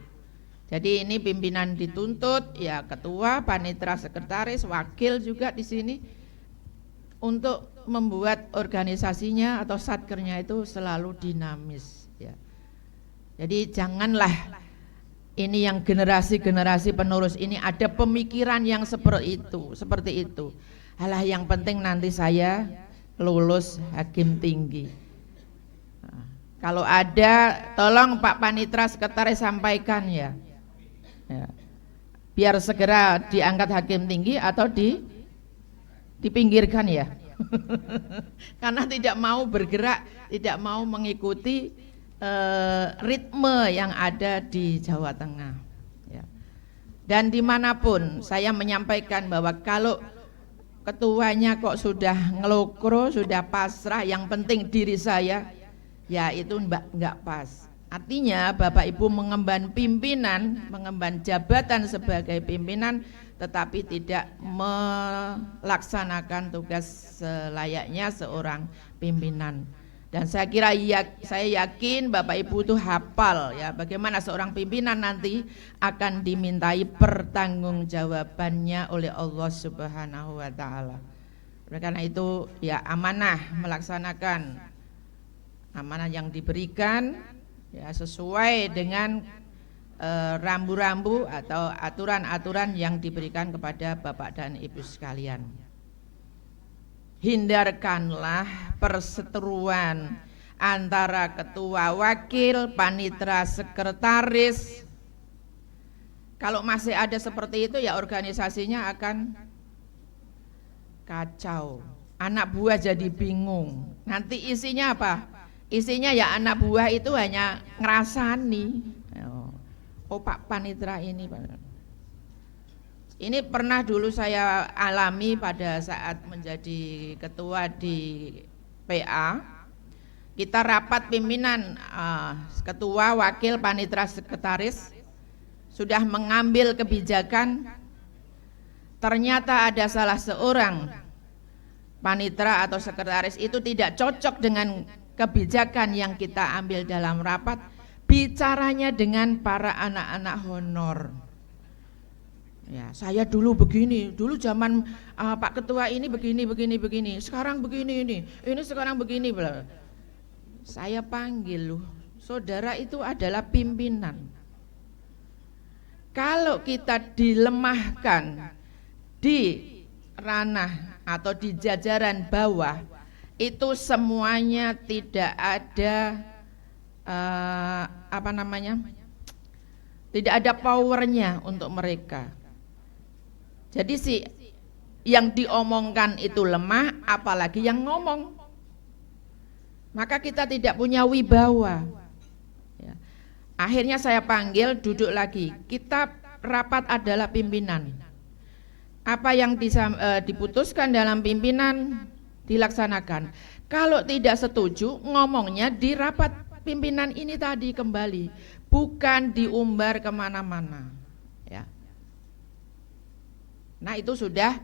Jadi ini pimpinan dituntut, ya ketua, panitera, sekretaris, wakil juga di sini untuk membuat organisasinya atau satkernya itu selalu dinamis. Ya. Jadi janganlah ini yang generasi penerus ini ada pemikiran yang seperti itu. Halah yang penting nanti saya lulus hakim tinggi. Kalau ada, tolong Pak Panitra Sekretaris sampaikan ya. Biar segera diangkat hakim tinggi atau dipinggirkan ya. Karena tidak mau bergerak, tidak mau mengikuti ritme yang ada di Jawa Tengah. Ya. Dan dimanapun saya menyampaikan bahwa kalau ketuanya kok sudah ngelokro, sudah pasrah, yang penting diri saya, ya itu enggak pas. Artinya Bapak Ibu mengemban pimpinan, mengemban jabatan sebagai pimpinan, tetapi tidak melaksanakan tugas selayaknya seorang pimpinan. Dan saya kira saya yakin Bapak Ibu itu hafal ya bagaimana seorang pimpinan nanti akan dimintai pertanggungjawabannya oleh Allah Subhanahu wa taala. Oleh karena itu ya amanah melaksanakan amanah yang diberikan ya sesuai dengan rambu-rambu atau aturan-aturan yang diberikan kepada Bapak dan Ibu sekalian. Hindarkanlah perseteruan antara ketua, wakil, panitera, sekretaris. Kalau masih ada seperti itu ya organisasinya akan kacau. Anak buah jadi bingung. Nanti isinya apa? Isinya ya anak buah itu hanya ngerasani. Oh Pak Panitra ini Pak. Ini pernah dulu saya alami pada saat menjadi ketua di PA. Kita rapat pimpinan ketua, wakil, panitera, sekretaris sudah mengambil kebijakan. Ternyata ada salah seorang panitera atau sekretaris itu tidak cocok dengan kebijakan yang kita ambil dalam rapat. Bicaranya dengan para anak-anak honor. Ya, saya dulu begini, dulu zaman Pak Ketua ini begini, sekarang begini ini sekarang begini. Saya panggil loh, saudara itu adalah pimpinan. Kalau kita dilemahkan di ranah atau di jajaran bawah, itu semuanya tidak ada Tidak ada powernya untuk mereka. Jadi yang diomongkan itu lemah, apalagi yang ngomong. Maka kita tidak punya wibawa. Ya. Akhirnya saya panggil, duduk lagi. Kita rapat adalah pimpinan. Apa yang diputuskan dalam pimpinan dilaksanakan. Kalau tidak setuju, ngomongnya di rapat pimpinan ini tadi kembali, bukan diumbar kemana-mana. Ya. Nah itu sudah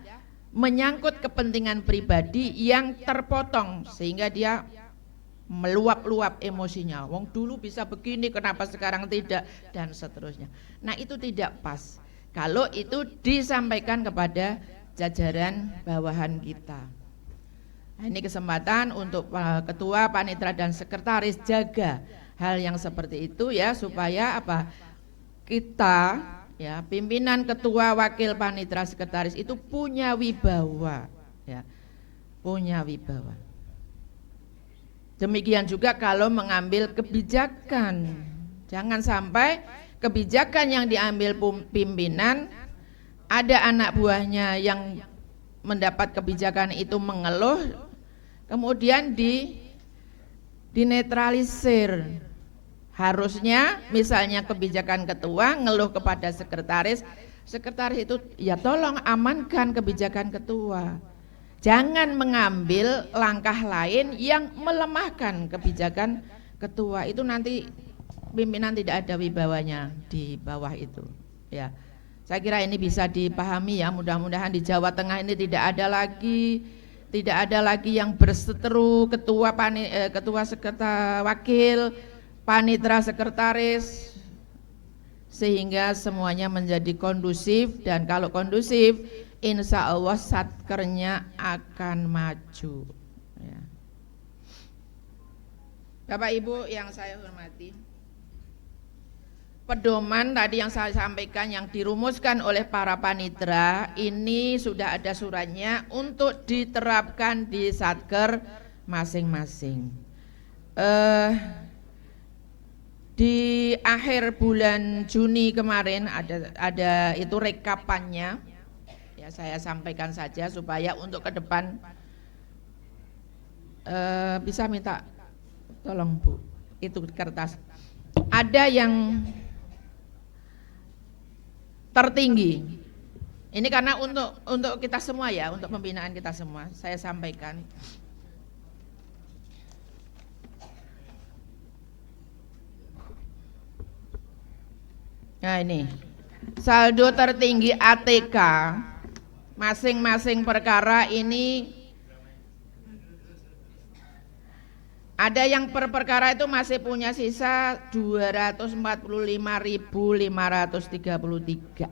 menyangkut kepentingan pribadi yang terpotong sehingga dia meluap-luap emosinya. Wong dulu bisa begini, kenapa sekarang tidak, dan seterusnya. Nah itu tidak pas kalau itu disampaikan kepada jajaran bawahan kita. Nah, ini kesempatan untuk ketua, panitera dan sekretaris jaga hal yang seperti itu ya, supaya apa? Kita ya, pimpinan, ketua, wakil, panitera, sekretaris itu punya wibawa ya. Punya wibawa. Demikian juga kalau mengambil kebijakan. Jangan sampai kebijakan yang diambil pimpinan ada anak buahnya yang mendapat kebijakan itu mengeluh, kemudian dinetralisir. Harusnya misalnya kebijakan ketua ngeluh kepada sekretaris, sekretaris itu ya tolong amankan kebijakan ketua. Jangan mengambil langkah lain yang melemahkan kebijakan ketua. Itu nanti pimpinan tidak ada wibawanya di bawah itu ya. Saya kira ini bisa dipahami ya, mudah-mudahan di Jawa Tengah ini tidak ada lagi yang berseteru ketua, ketua sekretaris, wakil, panitera, sekretaris, sehingga semuanya menjadi kondusif. Dan kalau kondusif, insya Allah satkernya akan maju ya. Bapak Ibu yang saya hormati, pedoman tadi yang saya sampaikan yang dirumuskan oleh para panitera ini sudah ada suratnya untuk diterapkan di satker masing-masing. Di akhir bulan Juni kemarin ada itu rekapannya ya, saya sampaikan saja supaya untuk ke depan bisa minta tolong Bu itu kertas. Ada yang tertinggi. Ini karena untuk kita semua ya, untuk pembinaan kita semua, saya sampaikan. Nah ini, saldo tertinggi ATK, masing-masing perkara ini ada yang per perkara itu masih punya sisa 245.533.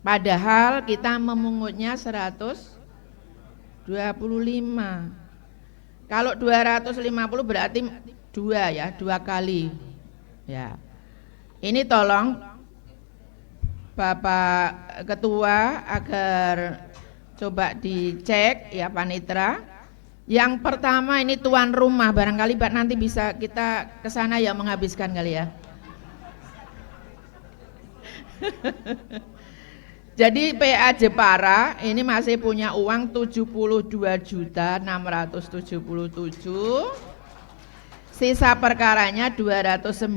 Padahal kita memungutnya 125. Kalau 250 berarti 2 kali. Ya. Ini tolong Bapak Ketua agar coba dicek ya panitera. Yang pertama ini tuan rumah, barangkali nanti bisa kita ke sana ya menghabiskan kali ya. Jadi PA Jepara ini masih punya uang 72.677. Sisa perkaranya 296.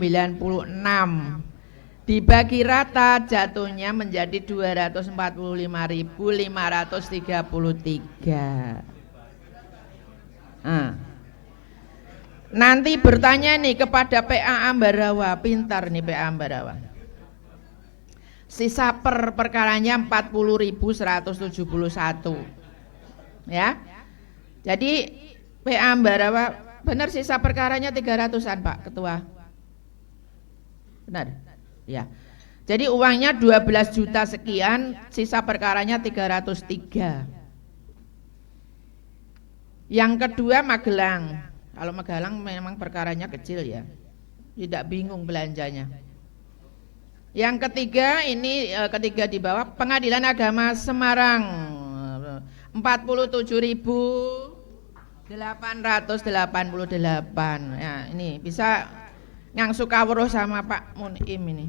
Dibagi rata jatuhnya menjadi 245.533. Nanti bertanya nih kepada PA Ambarawa, pintar nih PA Ambarawa. Sisa per perkaranya 40.171. Ya. Jadi PA Ambarawa benar sisa perkaranya 300-an Pak Ketua. Benar? Ya. Jadi uangnya 12 juta sekian, sisa perkaranya 303. Yang kedua Magelang. Kalau Magelang memang perkaranya kecil ya, tidak bingung belanjanya. Yang ketiga ini ketiga di bawah Pengadilan Agama Semarang 47.888. Ya, ini bisa Yang Sukawruh sama Pak Munim ini.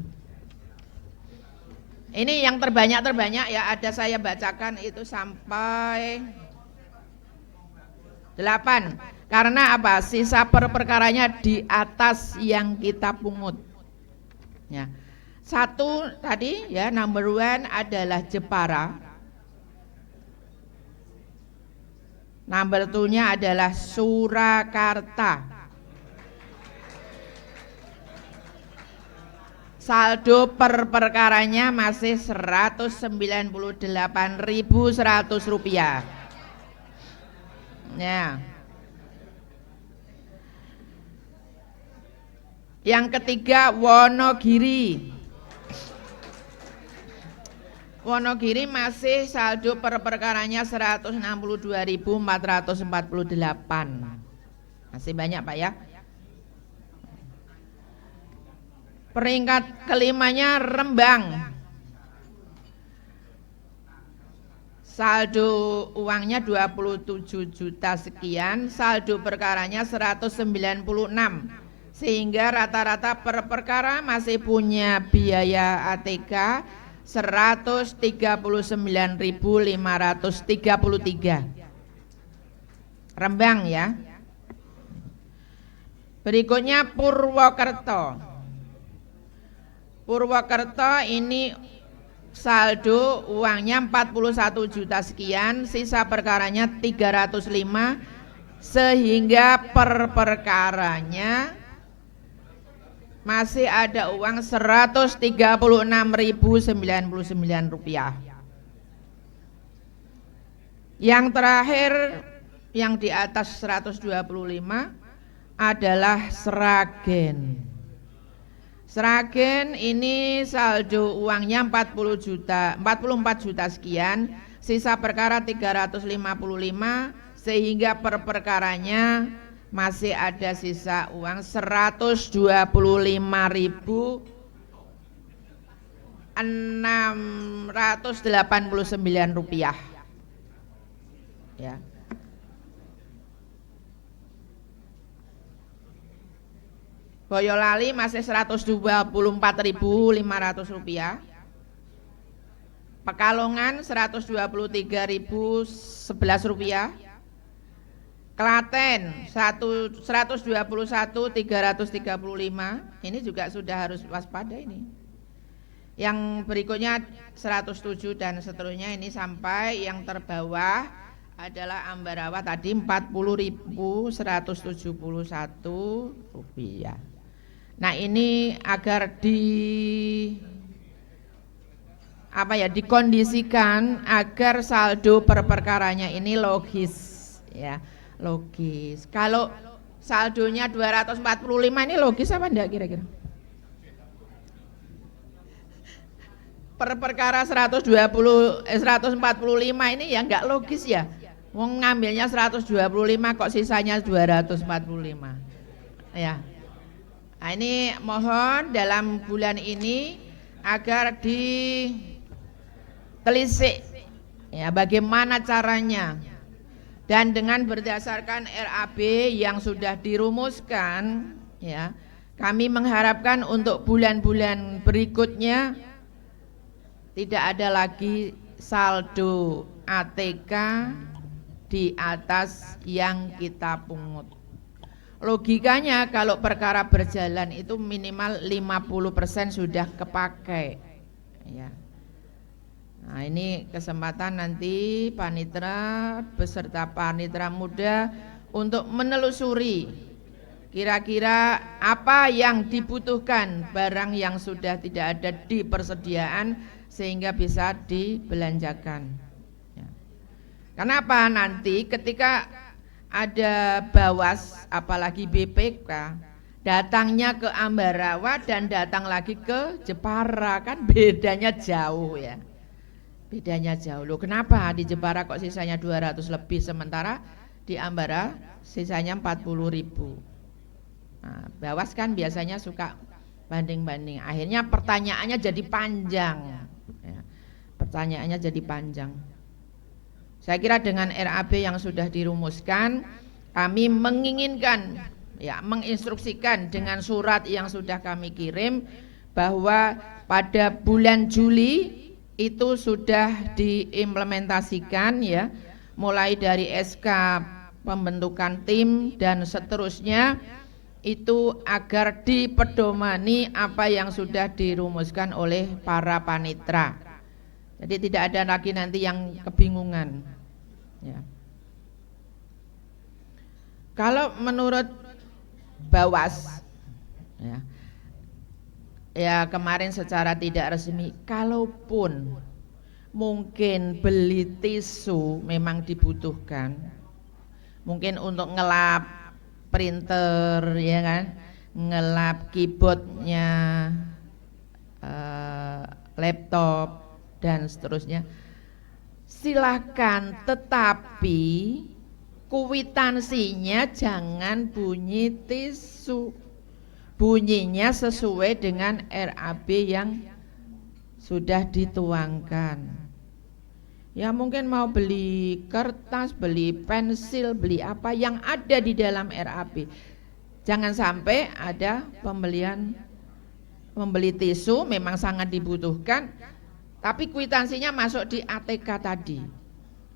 Ini yang terbanyak ya, ada saya bacakan itu sampai 8. Karena apa? Sisa perkaranya di atas yang kita pungut. Ya. 1 tadi ya, number 1 adalah Jepara. Number 2-nya adalah Surakarta. Saldo perkaranya masih Rp198.100. Ya. Yang ketiga Wonogiri. Wonogiri masih saldo perkaranya 162.448. Masih banyak Pak ya. Peringkat kelimanya Rembang. Saldo uangnya 27 juta sekian, saldo perkaranya 196. Sehingga rata-rata per perkara masih punya biaya ATK 139.533. Rembang ya. Berikutnya Purwokerto. Purwokerto ini saldo uangnya 41 juta sekian, sisa perkaranya 305, sehingga per perkaranya masih ada uang Rp136.099. Yang terakhir yang di atas 125 adalah Sragen. Sragen ini saldo uangnya 44 juta sekian, sisa perkara 355, sehingga per perkaranya masih ada sisa uang Rp125.689. Ya. Boyolali masih Rp124.500. Pekalongan Rp123.011. Klaten 121.335. Ini juga sudah harus waspada ini. Yang berikutnya 107 dan seterusnya, ini sampai yang terbawah adalah Ambarawa tadi Rp40.171. Nah, ini agar dikondisikan agar saldo per perkaranya ini logis ya, logis. Kalau saldonya 245 ini logis apa enggak kira-kira? Per perkara 145 ini ya enggak logis ya. Wong ngambilnya 125 kok sisanya 245. Ya. Nah, ini mohon dalam bulan ini agar ditelisik ya bagaimana caranya, dan dengan berdasarkan RAB yang sudah dirumuskan ya, kami mengharapkan untuk bulan-bulan berikutnya tidak ada lagi saldo ATK di atas yang kita pungut. Logikanya kalau perkara berjalan itu minimal 50% sudah kepakai ya. Nah, ini kesempatan nanti panitera beserta panitera muda untuk menelusuri kira-kira apa yang dibutuhkan, barang yang sudah tidak ada di persediaan sehingga bisa dibelanjakan ya. Kenapa nanti ketika ada Bawas apalagi BPK datangnya ke Ambarawa dan datang lagi ke Jepara, kan bedanya jauh ya. Bedanya jauh. Loh, kenapa di Jepara kok sisanya 200 lebih sementara di Ambarawa sisanya 40.000. Nah, Bawas kan biasanya suka banding-banding. Akhirnya pertanyaannya jadi panjang ya. Pertanyaannya jadi panjang. Saya kira dengan RAB yang sudah dirumuskan, kami menginginkan ya menginstruksikan dengan surat yang sudah kami kirim bahwa pada bulan Juli itu sudah diimplementasikan ya, mulai dari SK pembentukan tim dan seterusnya, itu agar dipedomani apa yang sudah dirumuskan oleh para panitra. Jadi tidak ada lagi nanti yang kebingungan ya. Kalau menurut Bawas ya kemarin secara tidak resmi, kalaupun mungkin beli tisu memang dibutuhkan, mungkin untuk ngelap printer ya kan, ngelap keyboardnya, laptop dan seterusnya, silakan, tetapi kwitansinya jangan bunyi tisu, bunyinya sesuai dengan RAB yang sudah dituangkan. Ya mungkin mau beli kertas, beli pensil, beli apa yang ada di dalam RAB. Jangan sampai ada membeli tisu memang sangat dibutuhkan, tapi kwitansinya masuk di ATK tadi.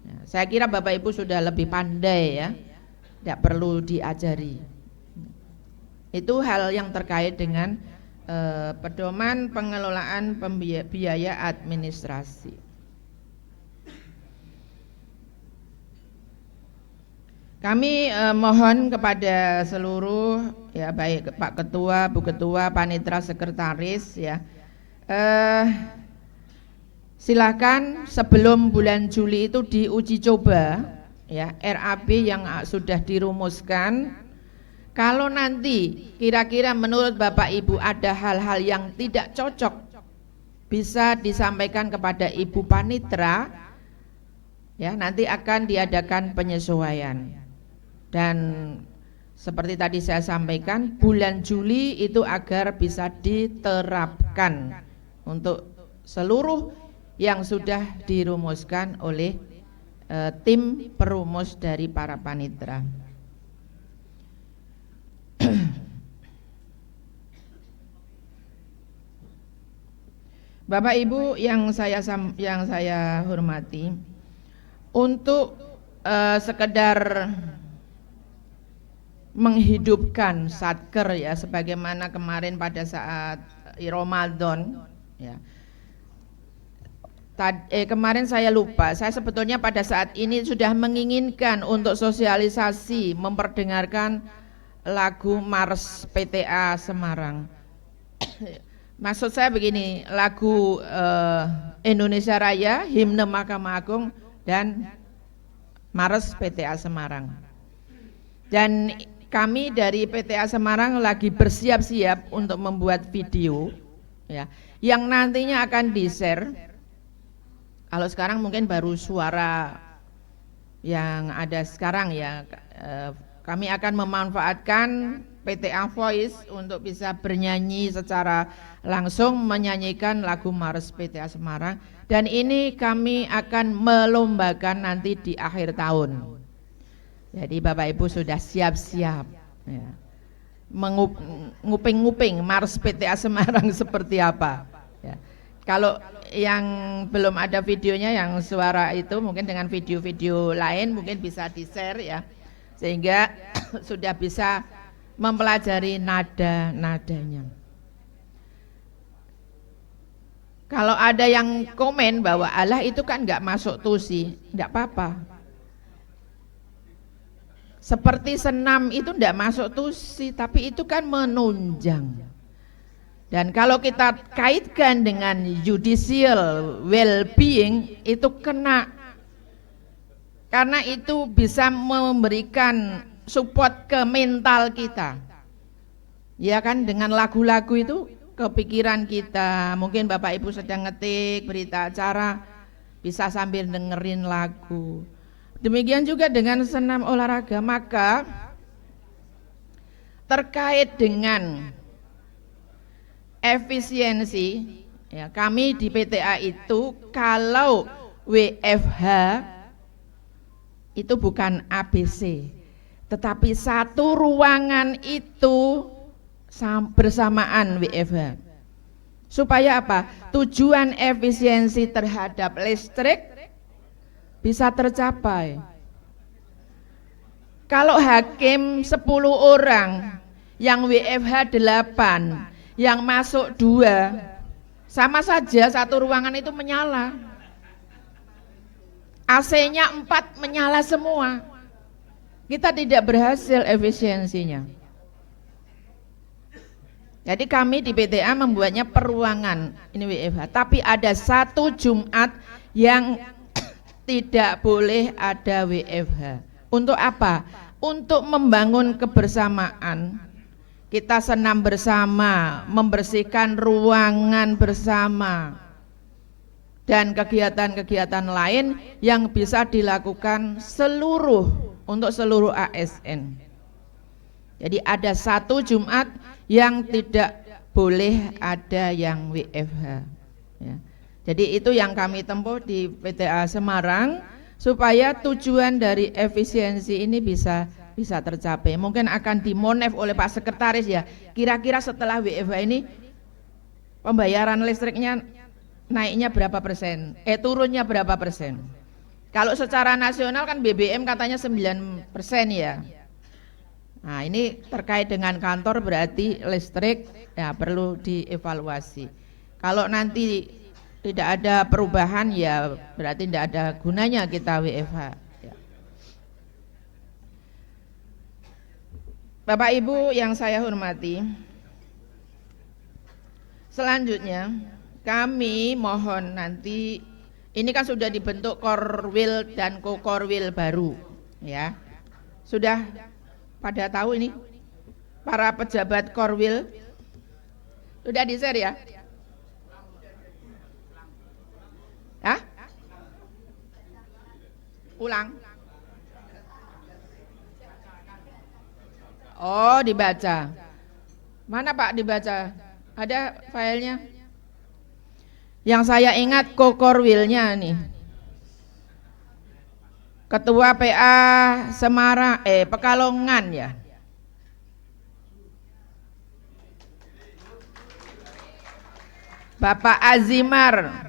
Ya, saya kira Bapak Ibu sudah lebih pandai ya, tidak perlu diajari. Itu hal yang terkait dengan pedoman pengelolaan biaya administrasi. Kami mohon kepada seluruh ya, baik Pak Ketua, Bu Ketua, Panitra, Sekretaris ya, silakan sebelum bulan Juli itu diuji coba ya RAB yang sudah dirumuskan. Kalau nanti kira-kira menurut Bapak Ibu ada hal-hal yang tidak cocok, bisa disampaikan kepada Ibu Panitra ya, nanti akan diadakan penyesuaian. Dan seperti tadi saya sampaikan, bulan Juli itu agar bisa diterapkan untuk seluruh yang sudah dirumuskan oleh tim perumus dari para panitra. Bapak Ibu yang saya hormati, untuk sekedar menghidupkan Satker ya, sebagaimana kemarin pada saat Ramadan ya. Kemarin saya lupa, saya sebetulnya pada saat ini sudah menginginkan untuk sosialisasi memperdengarkan lagu Mars PTA Semarang. Maksud saya begini, lagu Indonesia Raya, Himne Mahkamah Agung dan Mars PTA Semarang. Dan kami dari PTA Semarang lagi bersiap-siap untuk membuat video ya, yang nantinya akan di-share. Kalau sekarang mungkin baru suara yang ada sekarang ya, kami akan memanfaatkan PTA Voice untuk bisa bernyanyi secara langsung, menyanyikan lagu Mars PTA Semarang, dan ini kami akan melombakan nanti di akhir tahun. Jadi Bapak Ibu sudah siap-siap ya, nguping-nguping Mars PTA Semarang seperti apa ya. Kalau yang belum ada videonya, yang suara itu mungkin dengan video-video lain mungkin bisa di-share ya, sehingga sudah bisa mempelajari nada-nadanya. Kalau ada yang komen bahwa Allah itu kan nggak masuk tusi, nggak apa-apa. Seperti senam itu nggak masuk tusi, tapi itu kan menunjang. Dan kalau kita kaitkan dengan judicial well-being, itu kena, karena itu bisa memberikan support ke mental kita. Ya kan, dengan lagu-lagu itu kepikiran kita, mungkin Bapak Ibu sedang ngetik berita acara, bisa sambil dengerin lagu. Demikian juga dengan senam olahraga. Maka terkait dengan efisiensi ya, kami di PTA itu kalau WFH itu bukan ABC, Tetapi satu ruangan itu bersamaan WFH. Supaya apa? Tujuan efisiensi terhadap listrik bisa tercapai. Kalau hakim 10 orang, yang WFH 8, yang masuk 2, sama saja satu ruangan itu menyala. AC-nya 4 menyala semua. Kita tidak berhasil efisiensinya. Jadi kami di PTA membuatnya per ruangan, ini WFH. Tapi ada satu Jumat yang tidak boleh ada WFH. Untuk apa? Untuk membangun kebersamaan. Kita senam bersama, membersihkan ruangan bersama, dan kegiatan-kegiatan lain yang bisa dilakukan untuk seluruh ASN. Jadi ada satu Jumat yang tidak boleh ada yang WFH. Ya. Jadi itu yang kami tempuh di PTA Semarang supaya tujuan dari efisiensi ini bisa tercapai. Mungkin akan dimonef oleh Pak Sekretaris ya. Kira-kira setelah WFH ini pembayaran listriknya naiknya berapa persen? Turunnya berapa persen? Kalau secara nasional kan BBM katanya 9% ya. Nah ini terkait dengan kantor berarti listrik ya perlu dievaluasi. Kalau nanti tidak ada perubahan ya berarti tidak ada gunanya kita WFH ya. Bapak Ibu yang saya hormati, selanjutnya kami mohon nanti, ini kan sudah dibentuk Korwil dan Kokorwil baru ya. Sudah pada tahu ini para pejabat Korwil? Sudah di-share ya? Hah? Ulang. Oh, dibaca. Mana Pak dibaca? Ada filenya? Yang saya ingat Kokorwilnya nih. Ketua PA Semarang, Pekalongan ya. Bapak Azimar.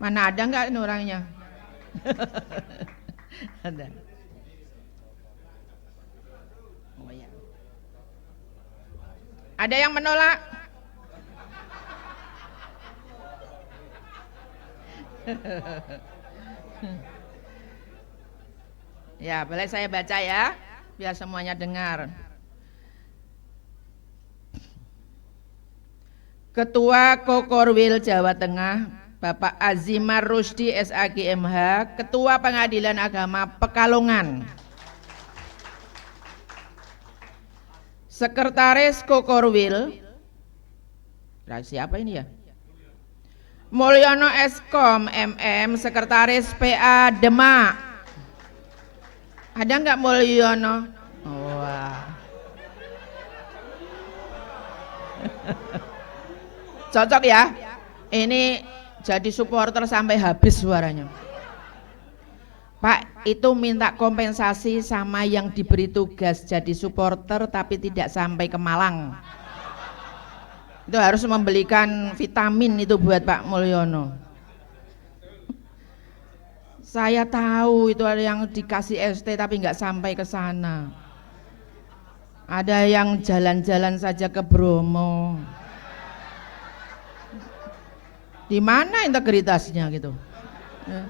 Mana ada enggak ini orangnya? Ada. Oh, ya. Ada yang menolak? Ya, boleh saya baca ya, biar semuanya dengar. Ketua Kokorwil Jawa Tengah, Bapak Azimar Rusdi SAGMH, Ketua Pengadilan Agama Pekalongan. Sekretaris Kokorwil, siapa ini ya? Mulyono Eskom MM, Sekretaris PA Demak. Ada enggak Mulyono? Wah. Cocok ya? Ini jadi supporter sampai habis suaranya. Pak, itu minta kompensasi sama yang diberi tugas jadi supporter tapi tidak sampai ke Malang. Itu harus membelikan vitamin itu buat Pak Mulyono. Saya tahu itu ada yang dikasih ST tapi nggak sampai ke sana. Ada yang jalan-jalan saja ke Bromo. Di mana integritasnya gitu? Ya.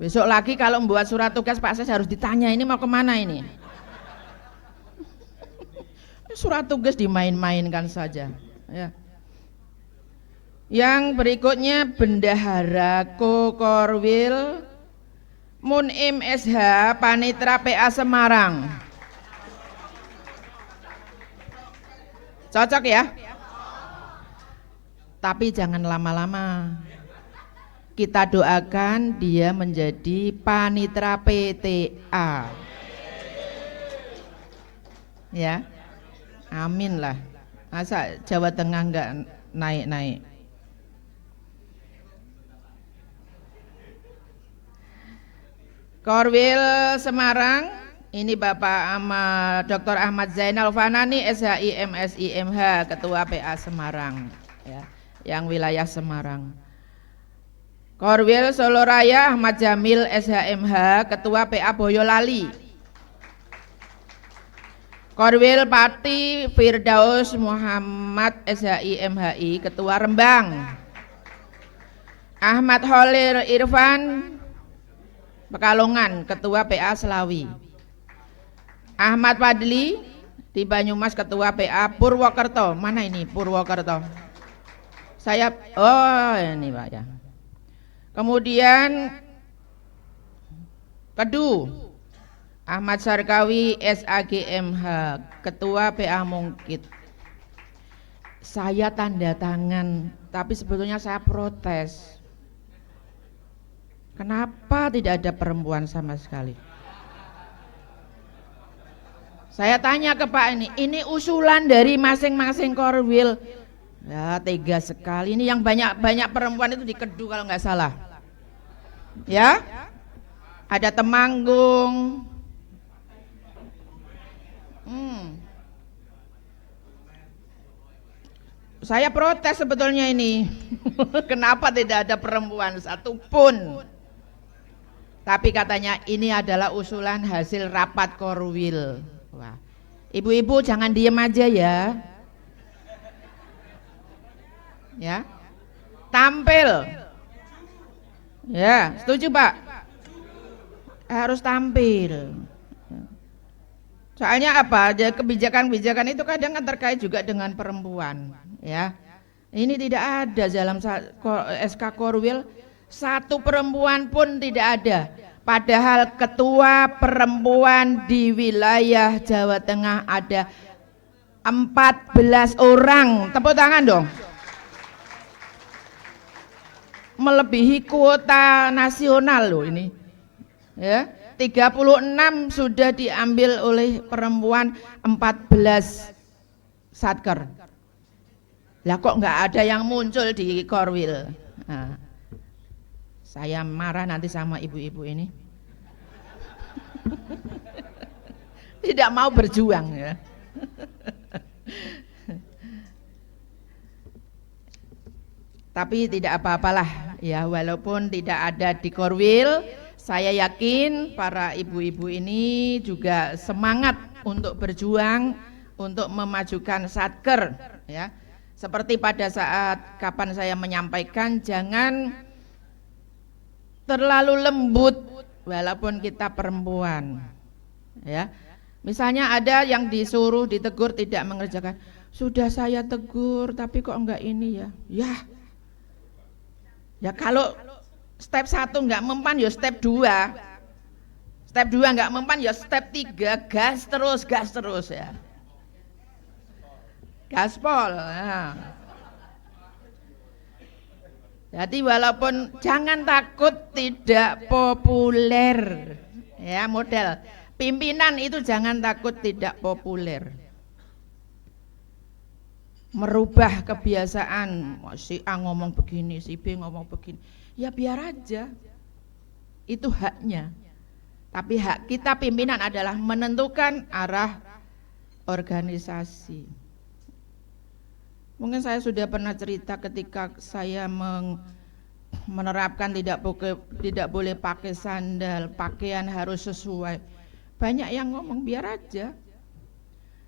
Besok lagi kalau membuat surat tugas Pak Ses harus ditanya ini mau kemana ini? Surat tugas dimain-mainkan saja ya. Yang berikutnya Bendahara Kokorwil Munim SH Panitra PA Semarang. Cocok ya? Tapi jangan lama-lama. Kita doakan dia menjadi panitra PTA. Ya. Amin lah. Masa Jawa Tengah enggak naik-naik. Korwil Semarang, ini Bapak Dr. Ahmad Zainal Fanani, SHI MSI MH, Ketua PA Semarang, ya, yang wilayah Semarang. Korwil Solo Raya Ahmad Jamil SHMH, Ketua PA Boyolali. Korwil Pati Firdaus Muhammad SHI MHI, Ketua Rembang. Ahmad Holir Irfan Pekalongan, Ketua PA Selawi. Ahmad Fadli di Banyumas, Ketua PA Purwokerto. Mana ini Purwokerto? Saya, oh ini Pak ya. Kemudian Kedu Ahmad Sarkawi SAGMH, Ketua PA Mungkit. Saya tanda tangan, tapi sebetulnya saya protes. Kenapa tidak ada perempuan sama sekali? Saya tanya ke Pak ini usulan dari masing-masing korwil. Ya tega sekali, ini yang banyak perempuan itu di Kedu kalau nggak salah. Ya, ada Temanggung. Saya protes sebetulnya ini. Kenapa tidak ada perempuan satupun? Tapi katanya ini adalah usulan hasil rapat korwil. Wah, ibu-ibu jangan diem aja ya. Ya, tampil. Ya, setuju Pak? Harus tampil. Soalnya apa? Kebijakan-kebijakan itu kadang kan terkait juga dengan perempuan. Ya, ini tidak ada dalam SK Korwil, satu perempuan pun tidak ada. Padahal ketua perempuan di wilayah Jawa Tengah ada 14 orang. Tepuk tangan dong. Melebihi kuota nasional loh ini. Ya, 36 sudah diambil oleh perempuan, 14 satker. Lah kok nggak ada yang muncul di korwil? Nah, saya marah nanti sama ibu-ibu ini. Tidak mau berjuang ya. Tapi tidak apa-apalah ya, walaupun tidak ada di korwil, saya yakin para ibu-ibu ini juga semangat untuk berjuang untuk memajukan satker ya. Seperti pada saat kapan saya menyampaikan, jangan terlalu lembut walaupun kita perempuan ya. Misalnya ada yang disuruh ditegur tidak mengerjakan, sudah saya tegur tapi kok enggak ini ya. Ya kalau step 1 enggak mempan ya step 2. Step 2 enggak mempan ya step 3, gas terus ya. Gaspol. Ya. Jadi walaupun jangan takut tidak populer. Ya, model pimpinan itu jangan takut tidak populer. Merubah kebiasaan, si A ngomong begini, si B ngomong begini, ya biar aja, itu haknya. Tapi hak kita pimpinan adalah menentukan arah organisasi. Mungkin saya sudah pernah cerita ketika saya menerapkan tidak boleh pakai sandal, pakaian harus sesuai. Banyak yang ngomong biar aja.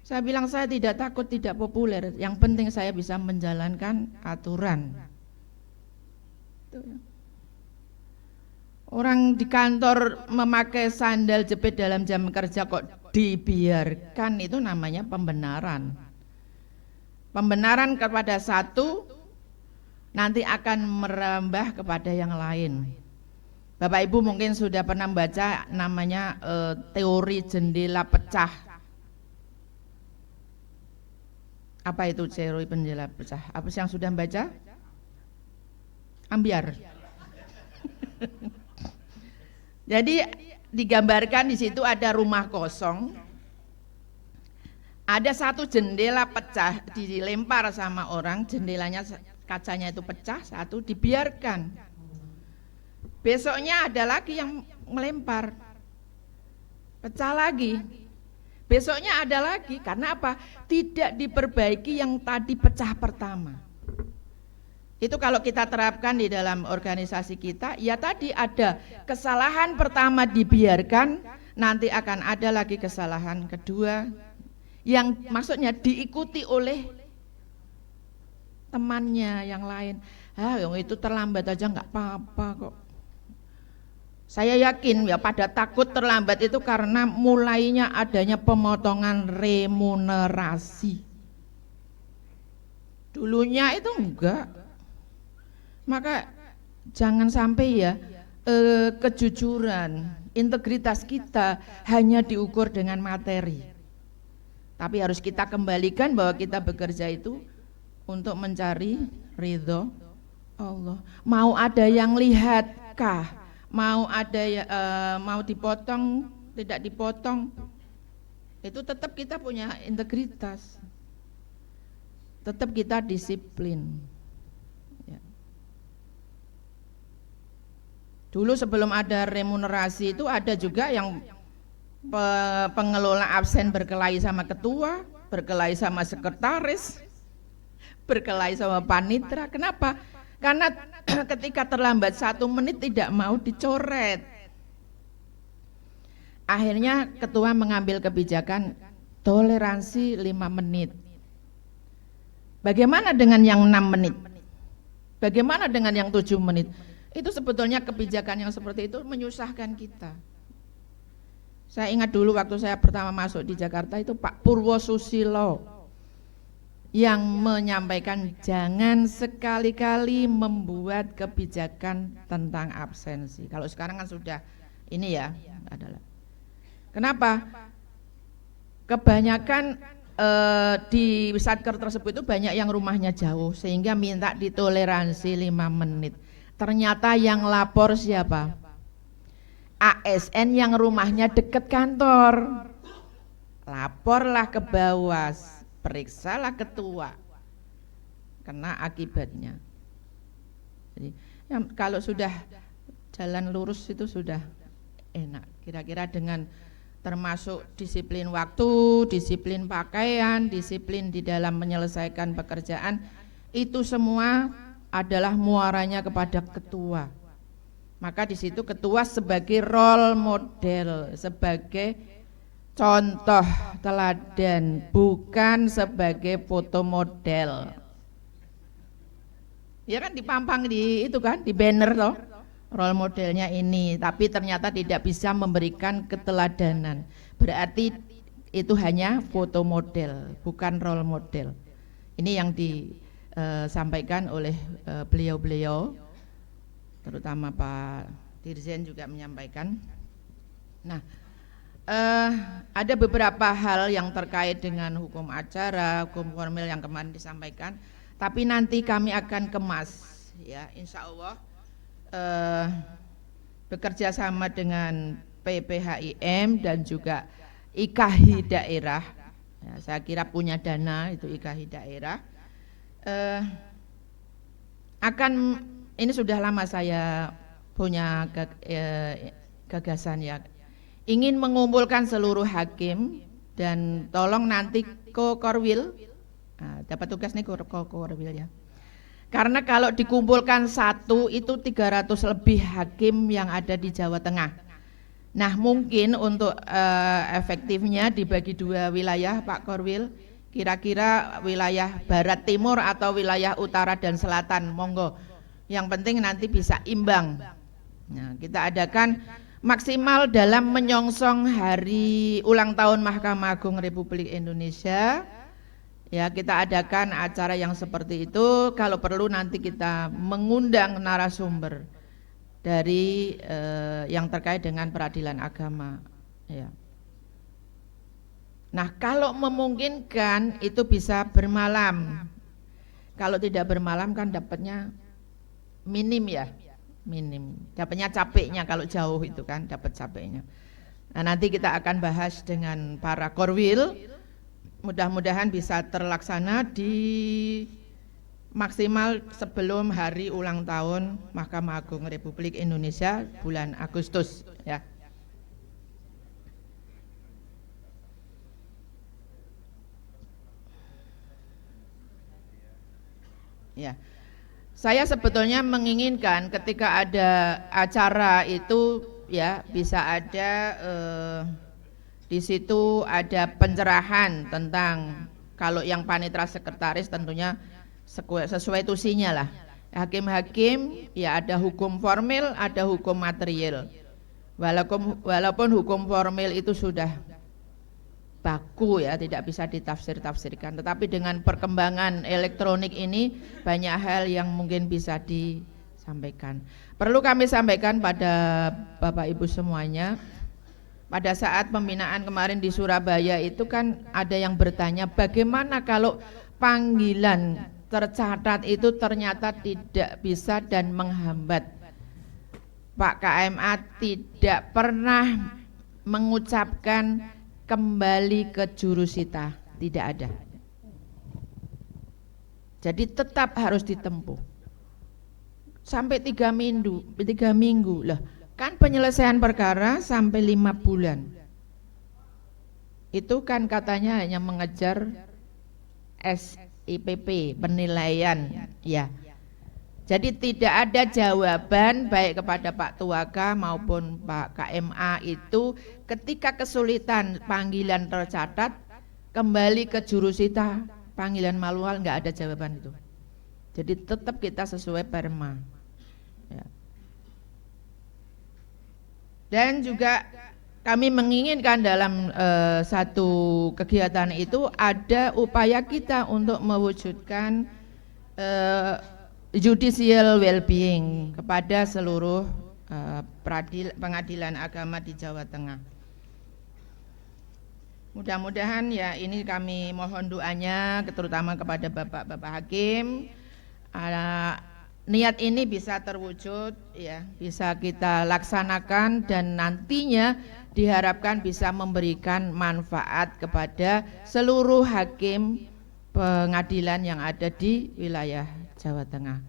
Saya bilang saya tidak takut tidak populer, yang penting saya bisa menjalankan aturan. Orang di kantor memakai sandal jepit dalam jam kerja kok dibiarkan, itu namanya pembenaran. Pembenaran kepada satu nanti akan merambah kepada yang lain. Bapak Ibu mungkin sudah pernah membaca namanya teori jendela pecah. Apa itu teori jendela pecah? Apa yang sudah membaca? Ambiar. Jadi digambarkan di situ ada rumah kosong, ada satu jendela pecah, dilempar sama orang, jendelanya kacanya itu pecah, satu dibiarkan. Besoknya ada lagi yang melempar, pecah lagi. Besoknya ada lagi, karena apa? Tidak diperbaiki yang tadi pecah pertama. Itu kalau kita terapkan di dalam organisasi kita, ya tadi ada kesalahan pertama dibiarkan, nanti akan ada lagi kesalahan kedua, yang maksudnya diikuti oleh temannya yang lain. Yang itu terlambat aja nggak apa-apa kok. Saya yakin ya pada takut terlambat itu karena mulainya adanya pemotongan remunerasi. Dulunya itu enggak. Maka jangan sampai ya kejujuran, integritas kita hanya diukur dengan materi. Tapi harus kita kembalikan bahwa kita bekerja itu untuk mencari ridho Allah. Mau ada yang lihatkah? Mau ada mau dipotong, tidak dipotong, itu tetap kita punya integritas, tetap kita disiplin. Ya. Dulu sebelum ada remunerasi itu ada juga yang pengelola absen berkelahi sama ketua, berkelahi sama sekretaris, berkelahi sama panitra. Kenapa? Karena ketika terlambat 1 menit tidak mau dicoret. Akhirnya ketua mengambil kebijakan toleransi 5 menit. Bagaimana dengan yang 6 menit? Bagaimana dengan yang 7 menit? Itu sebetulnya kebijakan yang seperti itu menyusahkan kita. Saya ingat dulu waktu saya pertama masuk di Jakarta itu Pak Purwosusilo yang menyampaikan jangan sekali-kali membuat kebijakan tentang absensi. Kalau sekarang kan sudah ini ya adalah. Kenapa? Kebanyakan di satker tersebut itu banyak yang rumahnya jauh sehingga minta ditoleransi 5 menit. Ternyata yang lapor siapa? ASN yang rumahnya dekat kantor. Laporlah ke Bawas. Periksalah ketua, kena akibatnya. Jadi ya, kalau sudah jalan lurus itu sudah enak. Kira-kira dengan termasuk disiplin waktu, disiplin pakaian, disiplin di dalam menyelesaikan pekerjaan, itu semua adalah muaranya kepada ketua. Maka di situ ketua sebagai role model, sebagai contoh teladan, bukan sebagai foto model. Ya kan dipampang di itu kan, di banner loh, role modelnya ini, tapi ternyata tidak bisa memberikan keteladanan. Berarti itu hanya foto model, bukan role model. Ini yang disampaikan oleh beliau-beliau, terutama Pak Dirjen juga menyampaikan. Nah, ada beberapa hal yang terkait dengan hukum acara, hukum formil yang kemarin disampaikan, tapi nanti kami akan kemas, ya, insya Allah bekerja sama dengan PPHIM dan juga IKAHI daerah. Ya, saya kira punya dana itu IKAHI daerah. Ini sudah lama saya punya gagasan ya. Ingin mengumpulkan seluruh hakim dan tolong nanti Korwil, dapat tugas nih Korwil ya. Karena kalau dikumpulkan satu itu 300 lebih hakim yang ada di Jawa Tengah. Nah mungkin untuk efektifnya dibagi 2 wilayah Pak Korwil, kira-kira wilayah Barat Timur atau wilayah Utara dan Selatan, monggo. Yang penting nanti bisa imbang. Nah kita adakan maksimal dalam menyongsong hari ulang tahun Mahkamah Agung Republik Indonesia. Ya, kita adakan acara yang seperti itu. Kalau perlu nanti kita mengundang narasumber dari yang terkait dengan peradilan agama. Ya. Nah, kalau memungkinkan itu bisa bermalam. Kalau tidak bermalam kan dapatnya minim ya. Minim, dapatnya capeknya kalau jauh itu kan dapat capeknya. Nah nanti kita akan bahas dengan para Korwil, mudah-mudahan bisa terlaksana di maksimal sebelum hari ulang tahun Mahkamah Agung Republik Indonesia bulan Agustus ya. Ya. Saya sebetulnya menginginkan ketika ada acara itu ya bisa ada di situ ada pencerahan tentang kalau yang panitera sekretaris tentunya sesuai tusinya lah. Hakim-hakim ya ada hukum formil, ada hukum material. Walaupun hukum formil itu sudah baku ya, tidak bisa ditafsir-tafsirkan, tetapi dengan perkembangan elektronik ini banyak hal yang mungkin bisa disampaikan. Perlu kami sampaikan pada Bapak Ibu semuanya, pada saat pembinaan kemarin di Surabaya itu kan ada yang bertanya bagaimana kalau panggilan tercatat itu ternyata tidak bisa dan menghambat. Pak KMA tidak pernah mengucapkan kembali ke jurusita, tidak ada. Jadi tetap harus ditempuh sampai 3 minggu lah. Kan penyelesaian perkara sampai 5 bulan. Itu kan katanya hanya mengejar SIPP, penilaian ya. Jadi tidak ada jawaban baik kepada Pak Tuaka maupun Pak KMA itu ketika kesulitan panggilan tercatat kembali ke jurusita panggilan manual, nggak ada jawaban itu. Jadi tetap kita sesuai perma. Ya. Dan juga kami menginginkan dalam satu kegiatan itu ada upaya kita untuk mewujudkan judicial well-being kepada seluruh pengadilan agama di Jawa Tengah. Mudah-mudahan ya ini kami mohon doanya terutama kepada Bapak-bapak hakim, niat ini bisa terwujud ya, bisa kita laksanakan dan nantinya diharapkan bisa memberikan manfaat kepada seluruh hakim pengadilan yang ada di wilayah Jawa Tengah.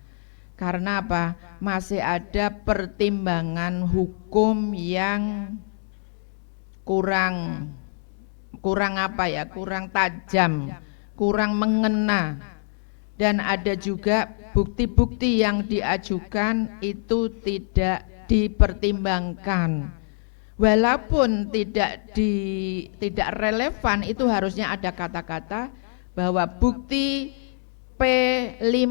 Karena apa? Masih ada pertimbangan hukum yang kurang apa ya? Kurang tajam, kurang mengena. Dan ada juga bukti-bukti yang diajukan itu tidak dipertimbangkan. Walaupun tidak relevan, itu harusnya ada kata-kata bahwa bukti P5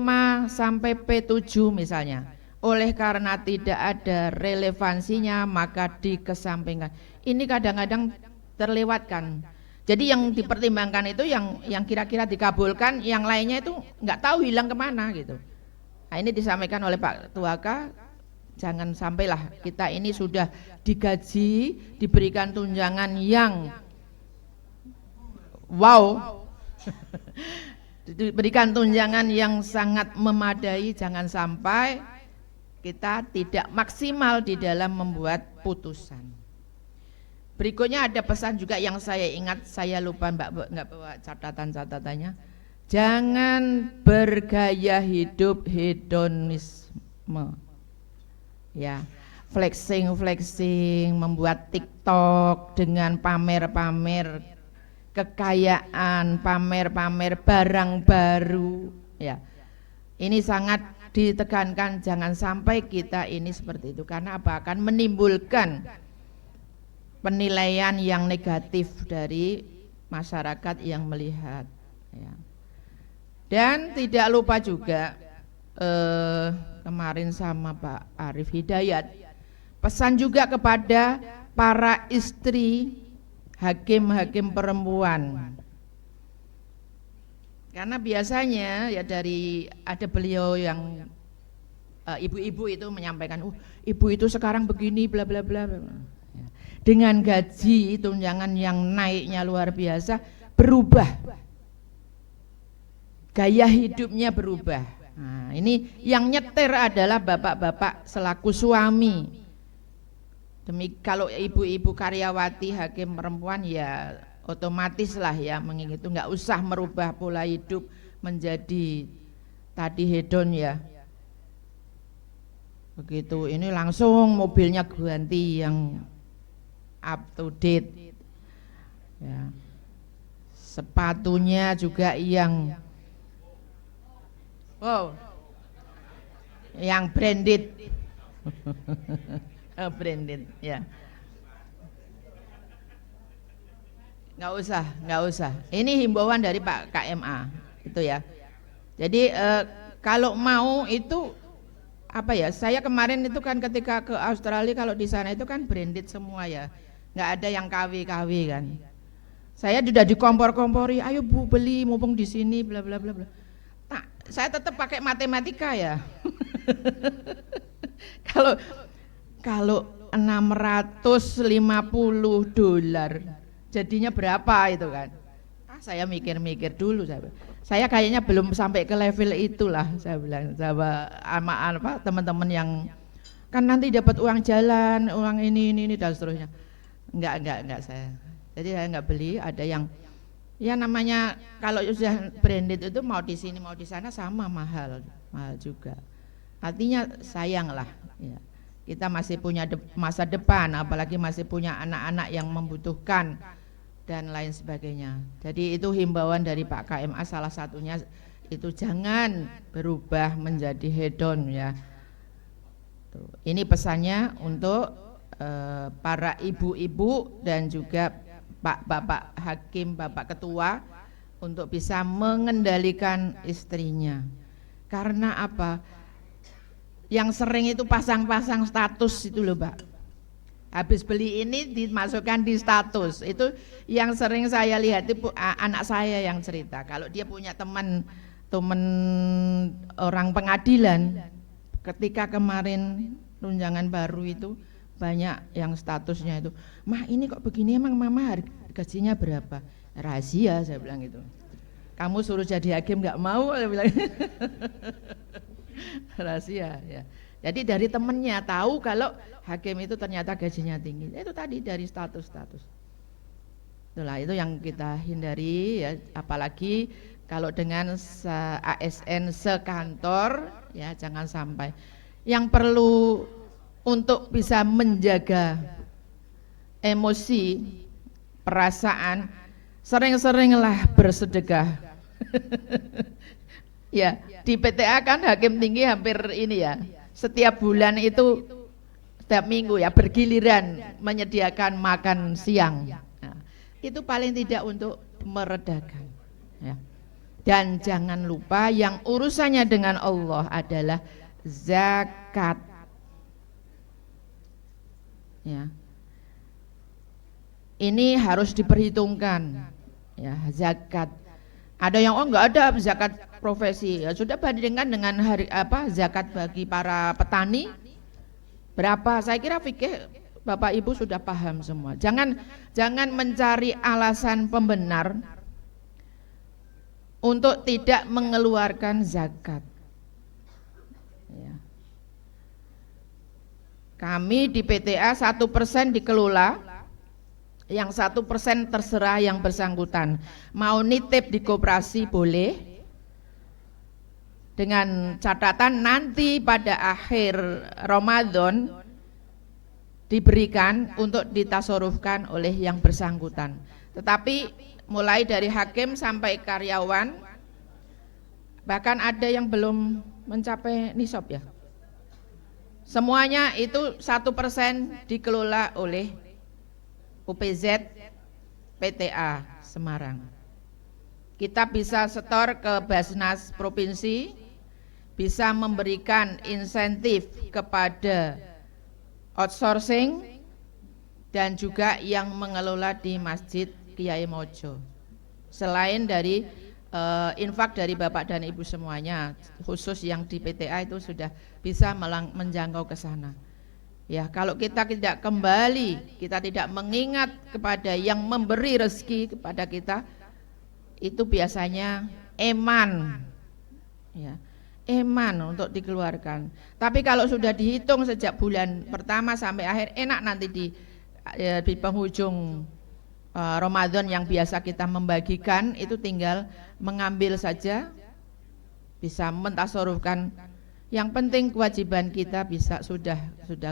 sampai P7 misalnya, oleh karena tidak ada relevansinya maka dikesampingkan. Ini kadang-kadang terlewatkan. Jadi yang dipertimbangkan itu yang kira-kira dikabulkan, yang lainnya itu nggak tahu hilang kemana gitu. Nah ini disampaikan oleh Pak Tuaka, jangan sampailah kita ini sudah digaji, diberikan tunjangan yang wow. Diberikan tunjangan yang sangat memadai, jangan sampai kita tidak maksimal di dalam membuat putusan. Berikutnya ada pesan juga yang saya ingat, saya lupa nggak bawa catatan-catatannya. Jangan bergaya hidup hedonisme. Ya, flexing, membuat TikTok dengan pamer-pamer kekayaan, pamer-pamer barang baru ya. Ini sangat ditekankan jangan sampai kita ini seperti itu, karena apa? Akan menimbulkan penilaian yang negatif dari masyarakat yang melihat ya. Dan tidak lupa juga kemarin sama Pak Arif Hidayat pesan juga kepada para istri hakim-hakim perempuan, karena biasanya ya dari ada beliau yang ibu-ibu itu menyampaikan, ibu itu sekarang begini bla bla bla, dengan gaji tunjangan yang naiknya luar biasa, berubah gaya hidupnya berubah. Nah, ini yang nyetir adalah bapak-bapak selaku suami. Kalau ibu-ibu karyawati hakim perempuan ya otomatis lah ya itu nggak usah merubah pola hidup menjadi tadi hedon ya. Begitu ini langsung mobilnya ganti yang up to date. Ya. Sepatunya juga yang yang branded. Branded ya. Nggak usah. Ini himbauan dari Pak KMA itu ya. Jadi kalau mau itu apa ya? Saya kemarin itu kan ketika ke Australia, kalau di sana itu kan branded semua ya, nggak ada yang KW kan. Saya sudah dikompor-kompori, ayo Bu beli mumpung di sini, bla bla bla bla. Saya tetap pakai matematika ya. Kalau $650 jadinya berapa itu kan? Saya mikir-mikir dulu, saya kayaknya belum sampai ke level itulah, saya bilang sama teman-teman yang kan nanti dapat uang jalan, uang ini dan seterusnya. Enggak saya. Jadi saya enggak beli. Ada yang ya namanya kalau sudah branded itu mau di sini mau di sana sama mahal juga. Artinya sayang lah. Ya. Kita masih punya masa depan, apalagi masih punya anak-anak yang membutuhkan dan lain sebagainya. Jadi itu himbauan dari Pak KMA, salah satunya itu jangan berubah menjadi hedon ya. Tuh. Ini pesannya untuk para ibu-ibu dan juga Bapak Hakim, Bapak Ketua untuk bisa mengendalikan istrinya. Karena apa? Yang sering itu pasang-pasang status itu loh Pak. Habis beli ini dimasukkan di status. Itu yang sering saya lihat itu anak saya yang cerita. Kalau dia punya teman orang pengadilan, ketika kemarin tunjangan baru itu banyak yang statusnya itu, "Mah ini kok begini, emang mama gajinya berapa?" Rahasia, saya bilang gitu. Kamu suruh jadi hakim nggak mau, saya bilang. Rahasia ya. Jadi dari temennya tahu kalau hakim itu ternyata gajinya tinggi. Itu tadi dari status-status. Itulah itu yang kita hindari ya, apalagi kalau dengan ASN sekantor ya, jangan sampai. Yang perlu untuk bisa menjaga emosi, perasaan, sering-seringlah bersedekah. Ya, di PTA kan hakim tinggi hampir ini ya, setiap bulan itu setiap minggu ya bergiliran menyediakan makan siang. Nah, itu paling tidak untuk meredakan ya. Dan jangan lupa yang urusannya dengan Allah adalah zakat ya. Ini harus diperhitungkan ya, zakat. Ada yang enggak ada zakat profesi, ya sudah bandingkan dengan zakat bagi para petani berapa. Saya kira fikih Bapak Ibu sudah paham semua. Jangan mencari alasan pembenar untuk tidak mengeluarkan zakat ya. Kami di PTA 1% dikelola, yang 1% terserah yang bersangkutan. Mau nitip di koperasi boleh, dengan catatan nanti pada akhir Ramadan diberikan untuk ditasorufkan oleh yang bersangkutan. Tetapi mulai dari hakim sampai karyawan, bahkan ada yang belum mencapai nisab ya, semuanya itu 1% dikelola oleh UPZ PTA Semarang. Kita bisa setor ke Basnas Provinsi, bisa memberikan insentif kepada outsourcing dan juga yang mengelola di Masjid Kiai Mojo. Selain dari infak dari Bapak dan Ibu semuanya, khusus yang di PTA itu sudah bisa menjangkau ke sana. Ya, kalau kita tidak kembali, kita tidak mengingat kepada yang memberi rezeki kepada kita, itu biasanya eman, ya, eman untuk dikeluarkan. Tapi kalau sudah dihitung sejak bulan pertama sampai akhir, enak nanti di penghujung Ramadan yang biasa kita membagikan, itu tinggal mengambil saja, bisa mentasarufkan. Yang penting kewajiban kita bisa sudah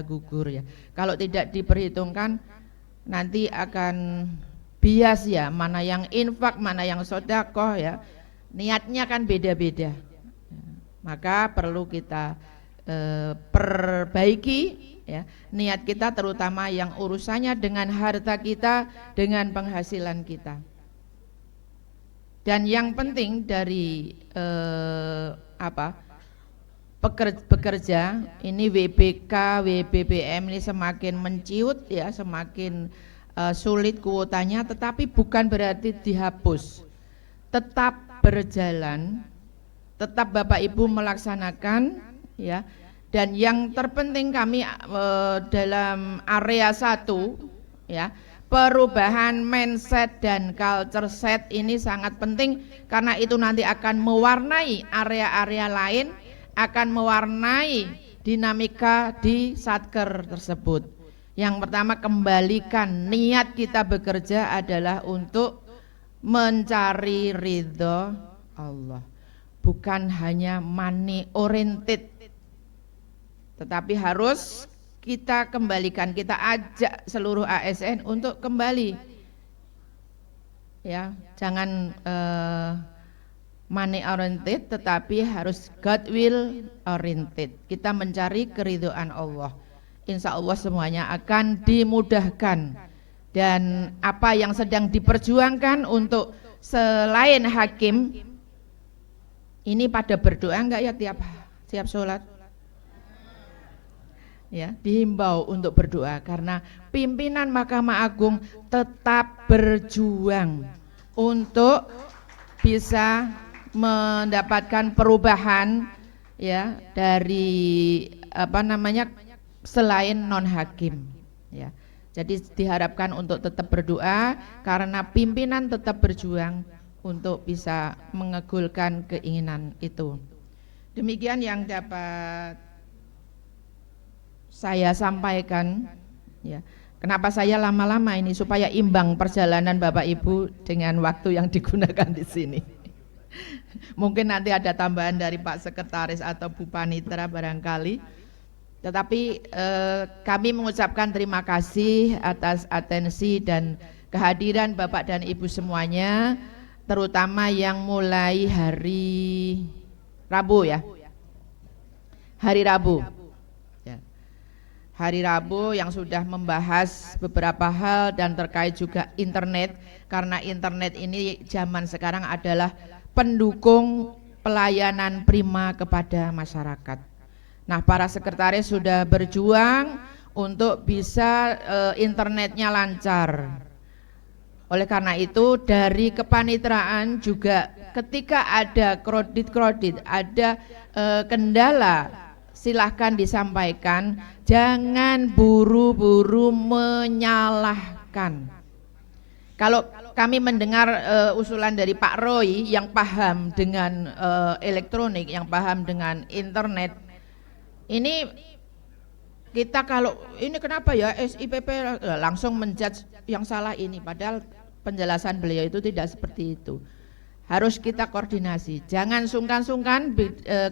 gugur ya. Kalau tidak diperhitungkan nanti akan bias ya, mana yang infak, mana yang sedekah ya. Niatnya kan beda-beda. Maka perlu kita perbaiki ya, niat kita terutama yang urusannya dengan harta kita, dengan penghasilan kita. Dan yang penting dari bekerja ini WBK, WBBM ini semakin menciut ya, semakin sulit kuotanya, tetapi bukan berarti dihapus, tetap berjalan, tetap Bapak Ibu melaksanakan ya. Dan yang terpenting kami dalam area 1 ya, perubahan mindset dan culture set ini sangat penting, karena itu nanti akan mewarnai area-area lain, akan mewarnai dinamika di satker tersebut. Yang pertama, kembalikan niat kita bekerja adalah untuk mencari ridho Allah, bukan hanya money oriented, tetapi harus kita kembalikan, kita ajak seluruh ASN untuk kembali ya, jangan money oriented, tetapi harus God will oriented. Kita mencari keridhaan Allah, insya Allah semuanya akan dimudahkan. Dan apa yang sedang diperjuangkan untuk selain hakim ini pada berdoa enggak ya tiap sholat? Ya, dihimbau untuk berdoa, karena pimpinan Mahkamah Agung tetap berjuang untuk bisa mendapatkan perubahan ya dari selain non hakim ya. Jadi diharapkan untuk tetap berdoa, karena pimpinan tetap berjuang untuk bisa mengabulkan keinginan itu. Demikian yang dapat saya sampaikan ya. Kenapa saya lama-lama ini, supaya imbang perjalanan Bapak Ibu dengan waktu yang digunakan di sini. Mungkin nanti ada tambahan dari Pak Sekretaris atau Bu Panitra barangkali. Tetapi kami mengucapkan terima kasih atas atensi dan kehadiran Bapak dan Ibu semuanya, terutama yang mulai hari Rabu ya. Hari Rabu. Hari Rabu yang sudah membahas beberapa hal dan terkait juga internet, karena internet ini zaman sekarang adalah pendukung pelayanan prima kepada masyarakat. Nah, para sekretaris sudah berjuang untuk bisa internetnya lancar. Oleh karena itu dari kepanitraan juga ketika ada kredit, ada kendala, silahkan disampaikan, jangan buru-buru menyalahkan. Kalau kami mendengar usulan dari Pak Roy yang paham dengan elektronik, yang paham dengan internet, ini kita kalau ini kenapa ya SIPP langsung menjudge yang salah ini, padahal penjelasan beliau itu tidak seperti itu. Harus kita koordinasi, jangan sungkan-sungkan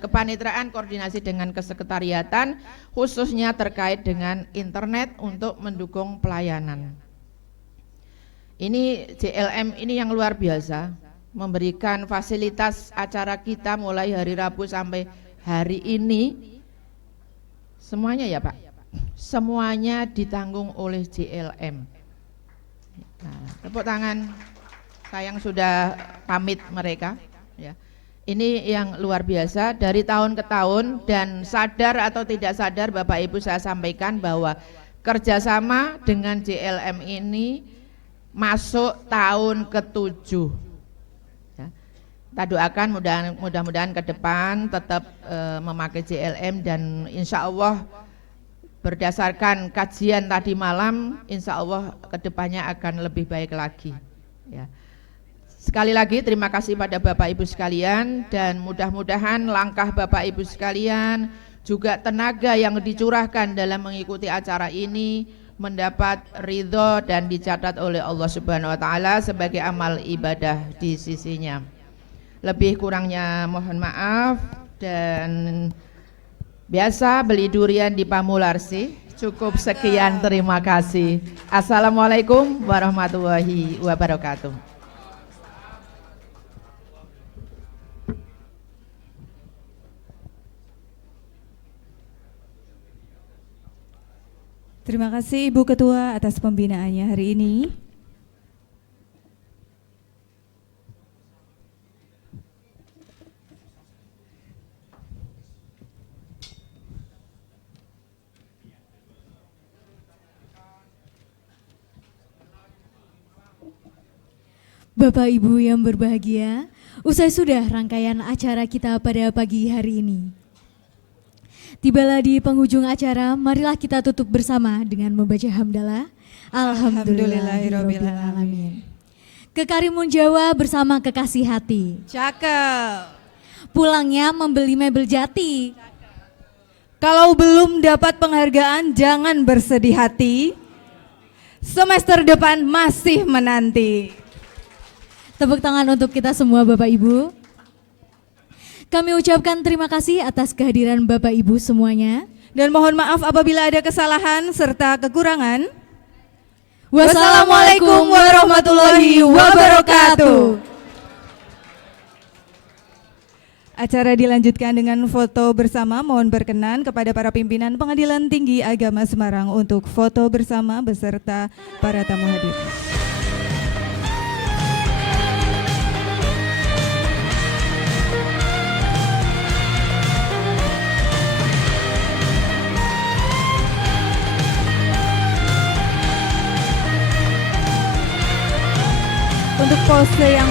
kepanitraan koordinasi dengan kesekretariatan, khususnya terkait dengan internet untuk mendukung pelayanan. Ini JLM ini yang luar biasa, memberikan fasilitas acara kita mulai hari Rabu sampai hari ini. Semuanya ya Pak, semuanya ditanggung oleh JLM. Nah, tepuk tangan sayang sudah pamit mereka ya. Ini yang luar biasa dari tahun ke tahun, dan sadar atau tidak sadar Bapak Ibu saya sampaikan bahwa kerjasama dengan JLM ini masuk tahun ke-7 ya. Kita doakan mudah-mudahan ke depan tetap memakai JLM, dan insya Allah berdasarkan kajian tadi malam, insya Allah kedepannya akan lebih baik lagi ya. Sekali lagi terima kasih pada Bapak Ibu sekalian, dan mudah-mudahan langkah Bapak Ibu sekalian juga tenaga yang dicurahkan dalam mengikuti acara ini mendapat ridho dan dicatat oleh Allah Subhanahu wa taala sebagai amal ibadah di sisinya. Lebih kurangnya mohon maaf, dan biasa beli durian di Pamularsi. Cukup sekian, terima kasih. Assalamualaikum warahmatullahi wabarakatuh. Terima kasih Ibu Ketua atas pembinaannya hari ini. Bapak Ibu yang berbahagia, usai sudah rangkaian acara kita pada pagi hari ini. Tibalah di penghujung acara, marilah kita tutup bersama dengan membaca hamdalah. Alhamdulillahirrabbilalamin. Kekarimun Jawa bersama kekasih hati. Cakep. Pulangnya membeli mebel jati. Kalau belum dapat penghargaan jangan bersedih hati. Semester depan masih menanti. Tepuk tangan untuk kita semua Bapak Ibu. Kami ucapkan terima kasih atas kehadiran Bapak Ibu semuanya. Dan mohon maaf apabila ada kesalahan serta kekurangan. Wassalamualaikum warahmatullahi wabarakatuh. Acara dilanjutkan dengan foto bersama. Mohon berkenan kepada para pimpinan Pengadilan Tinggi Agama Semarang untuk foto bersama beserta para tamu hadir. Untuk pose yang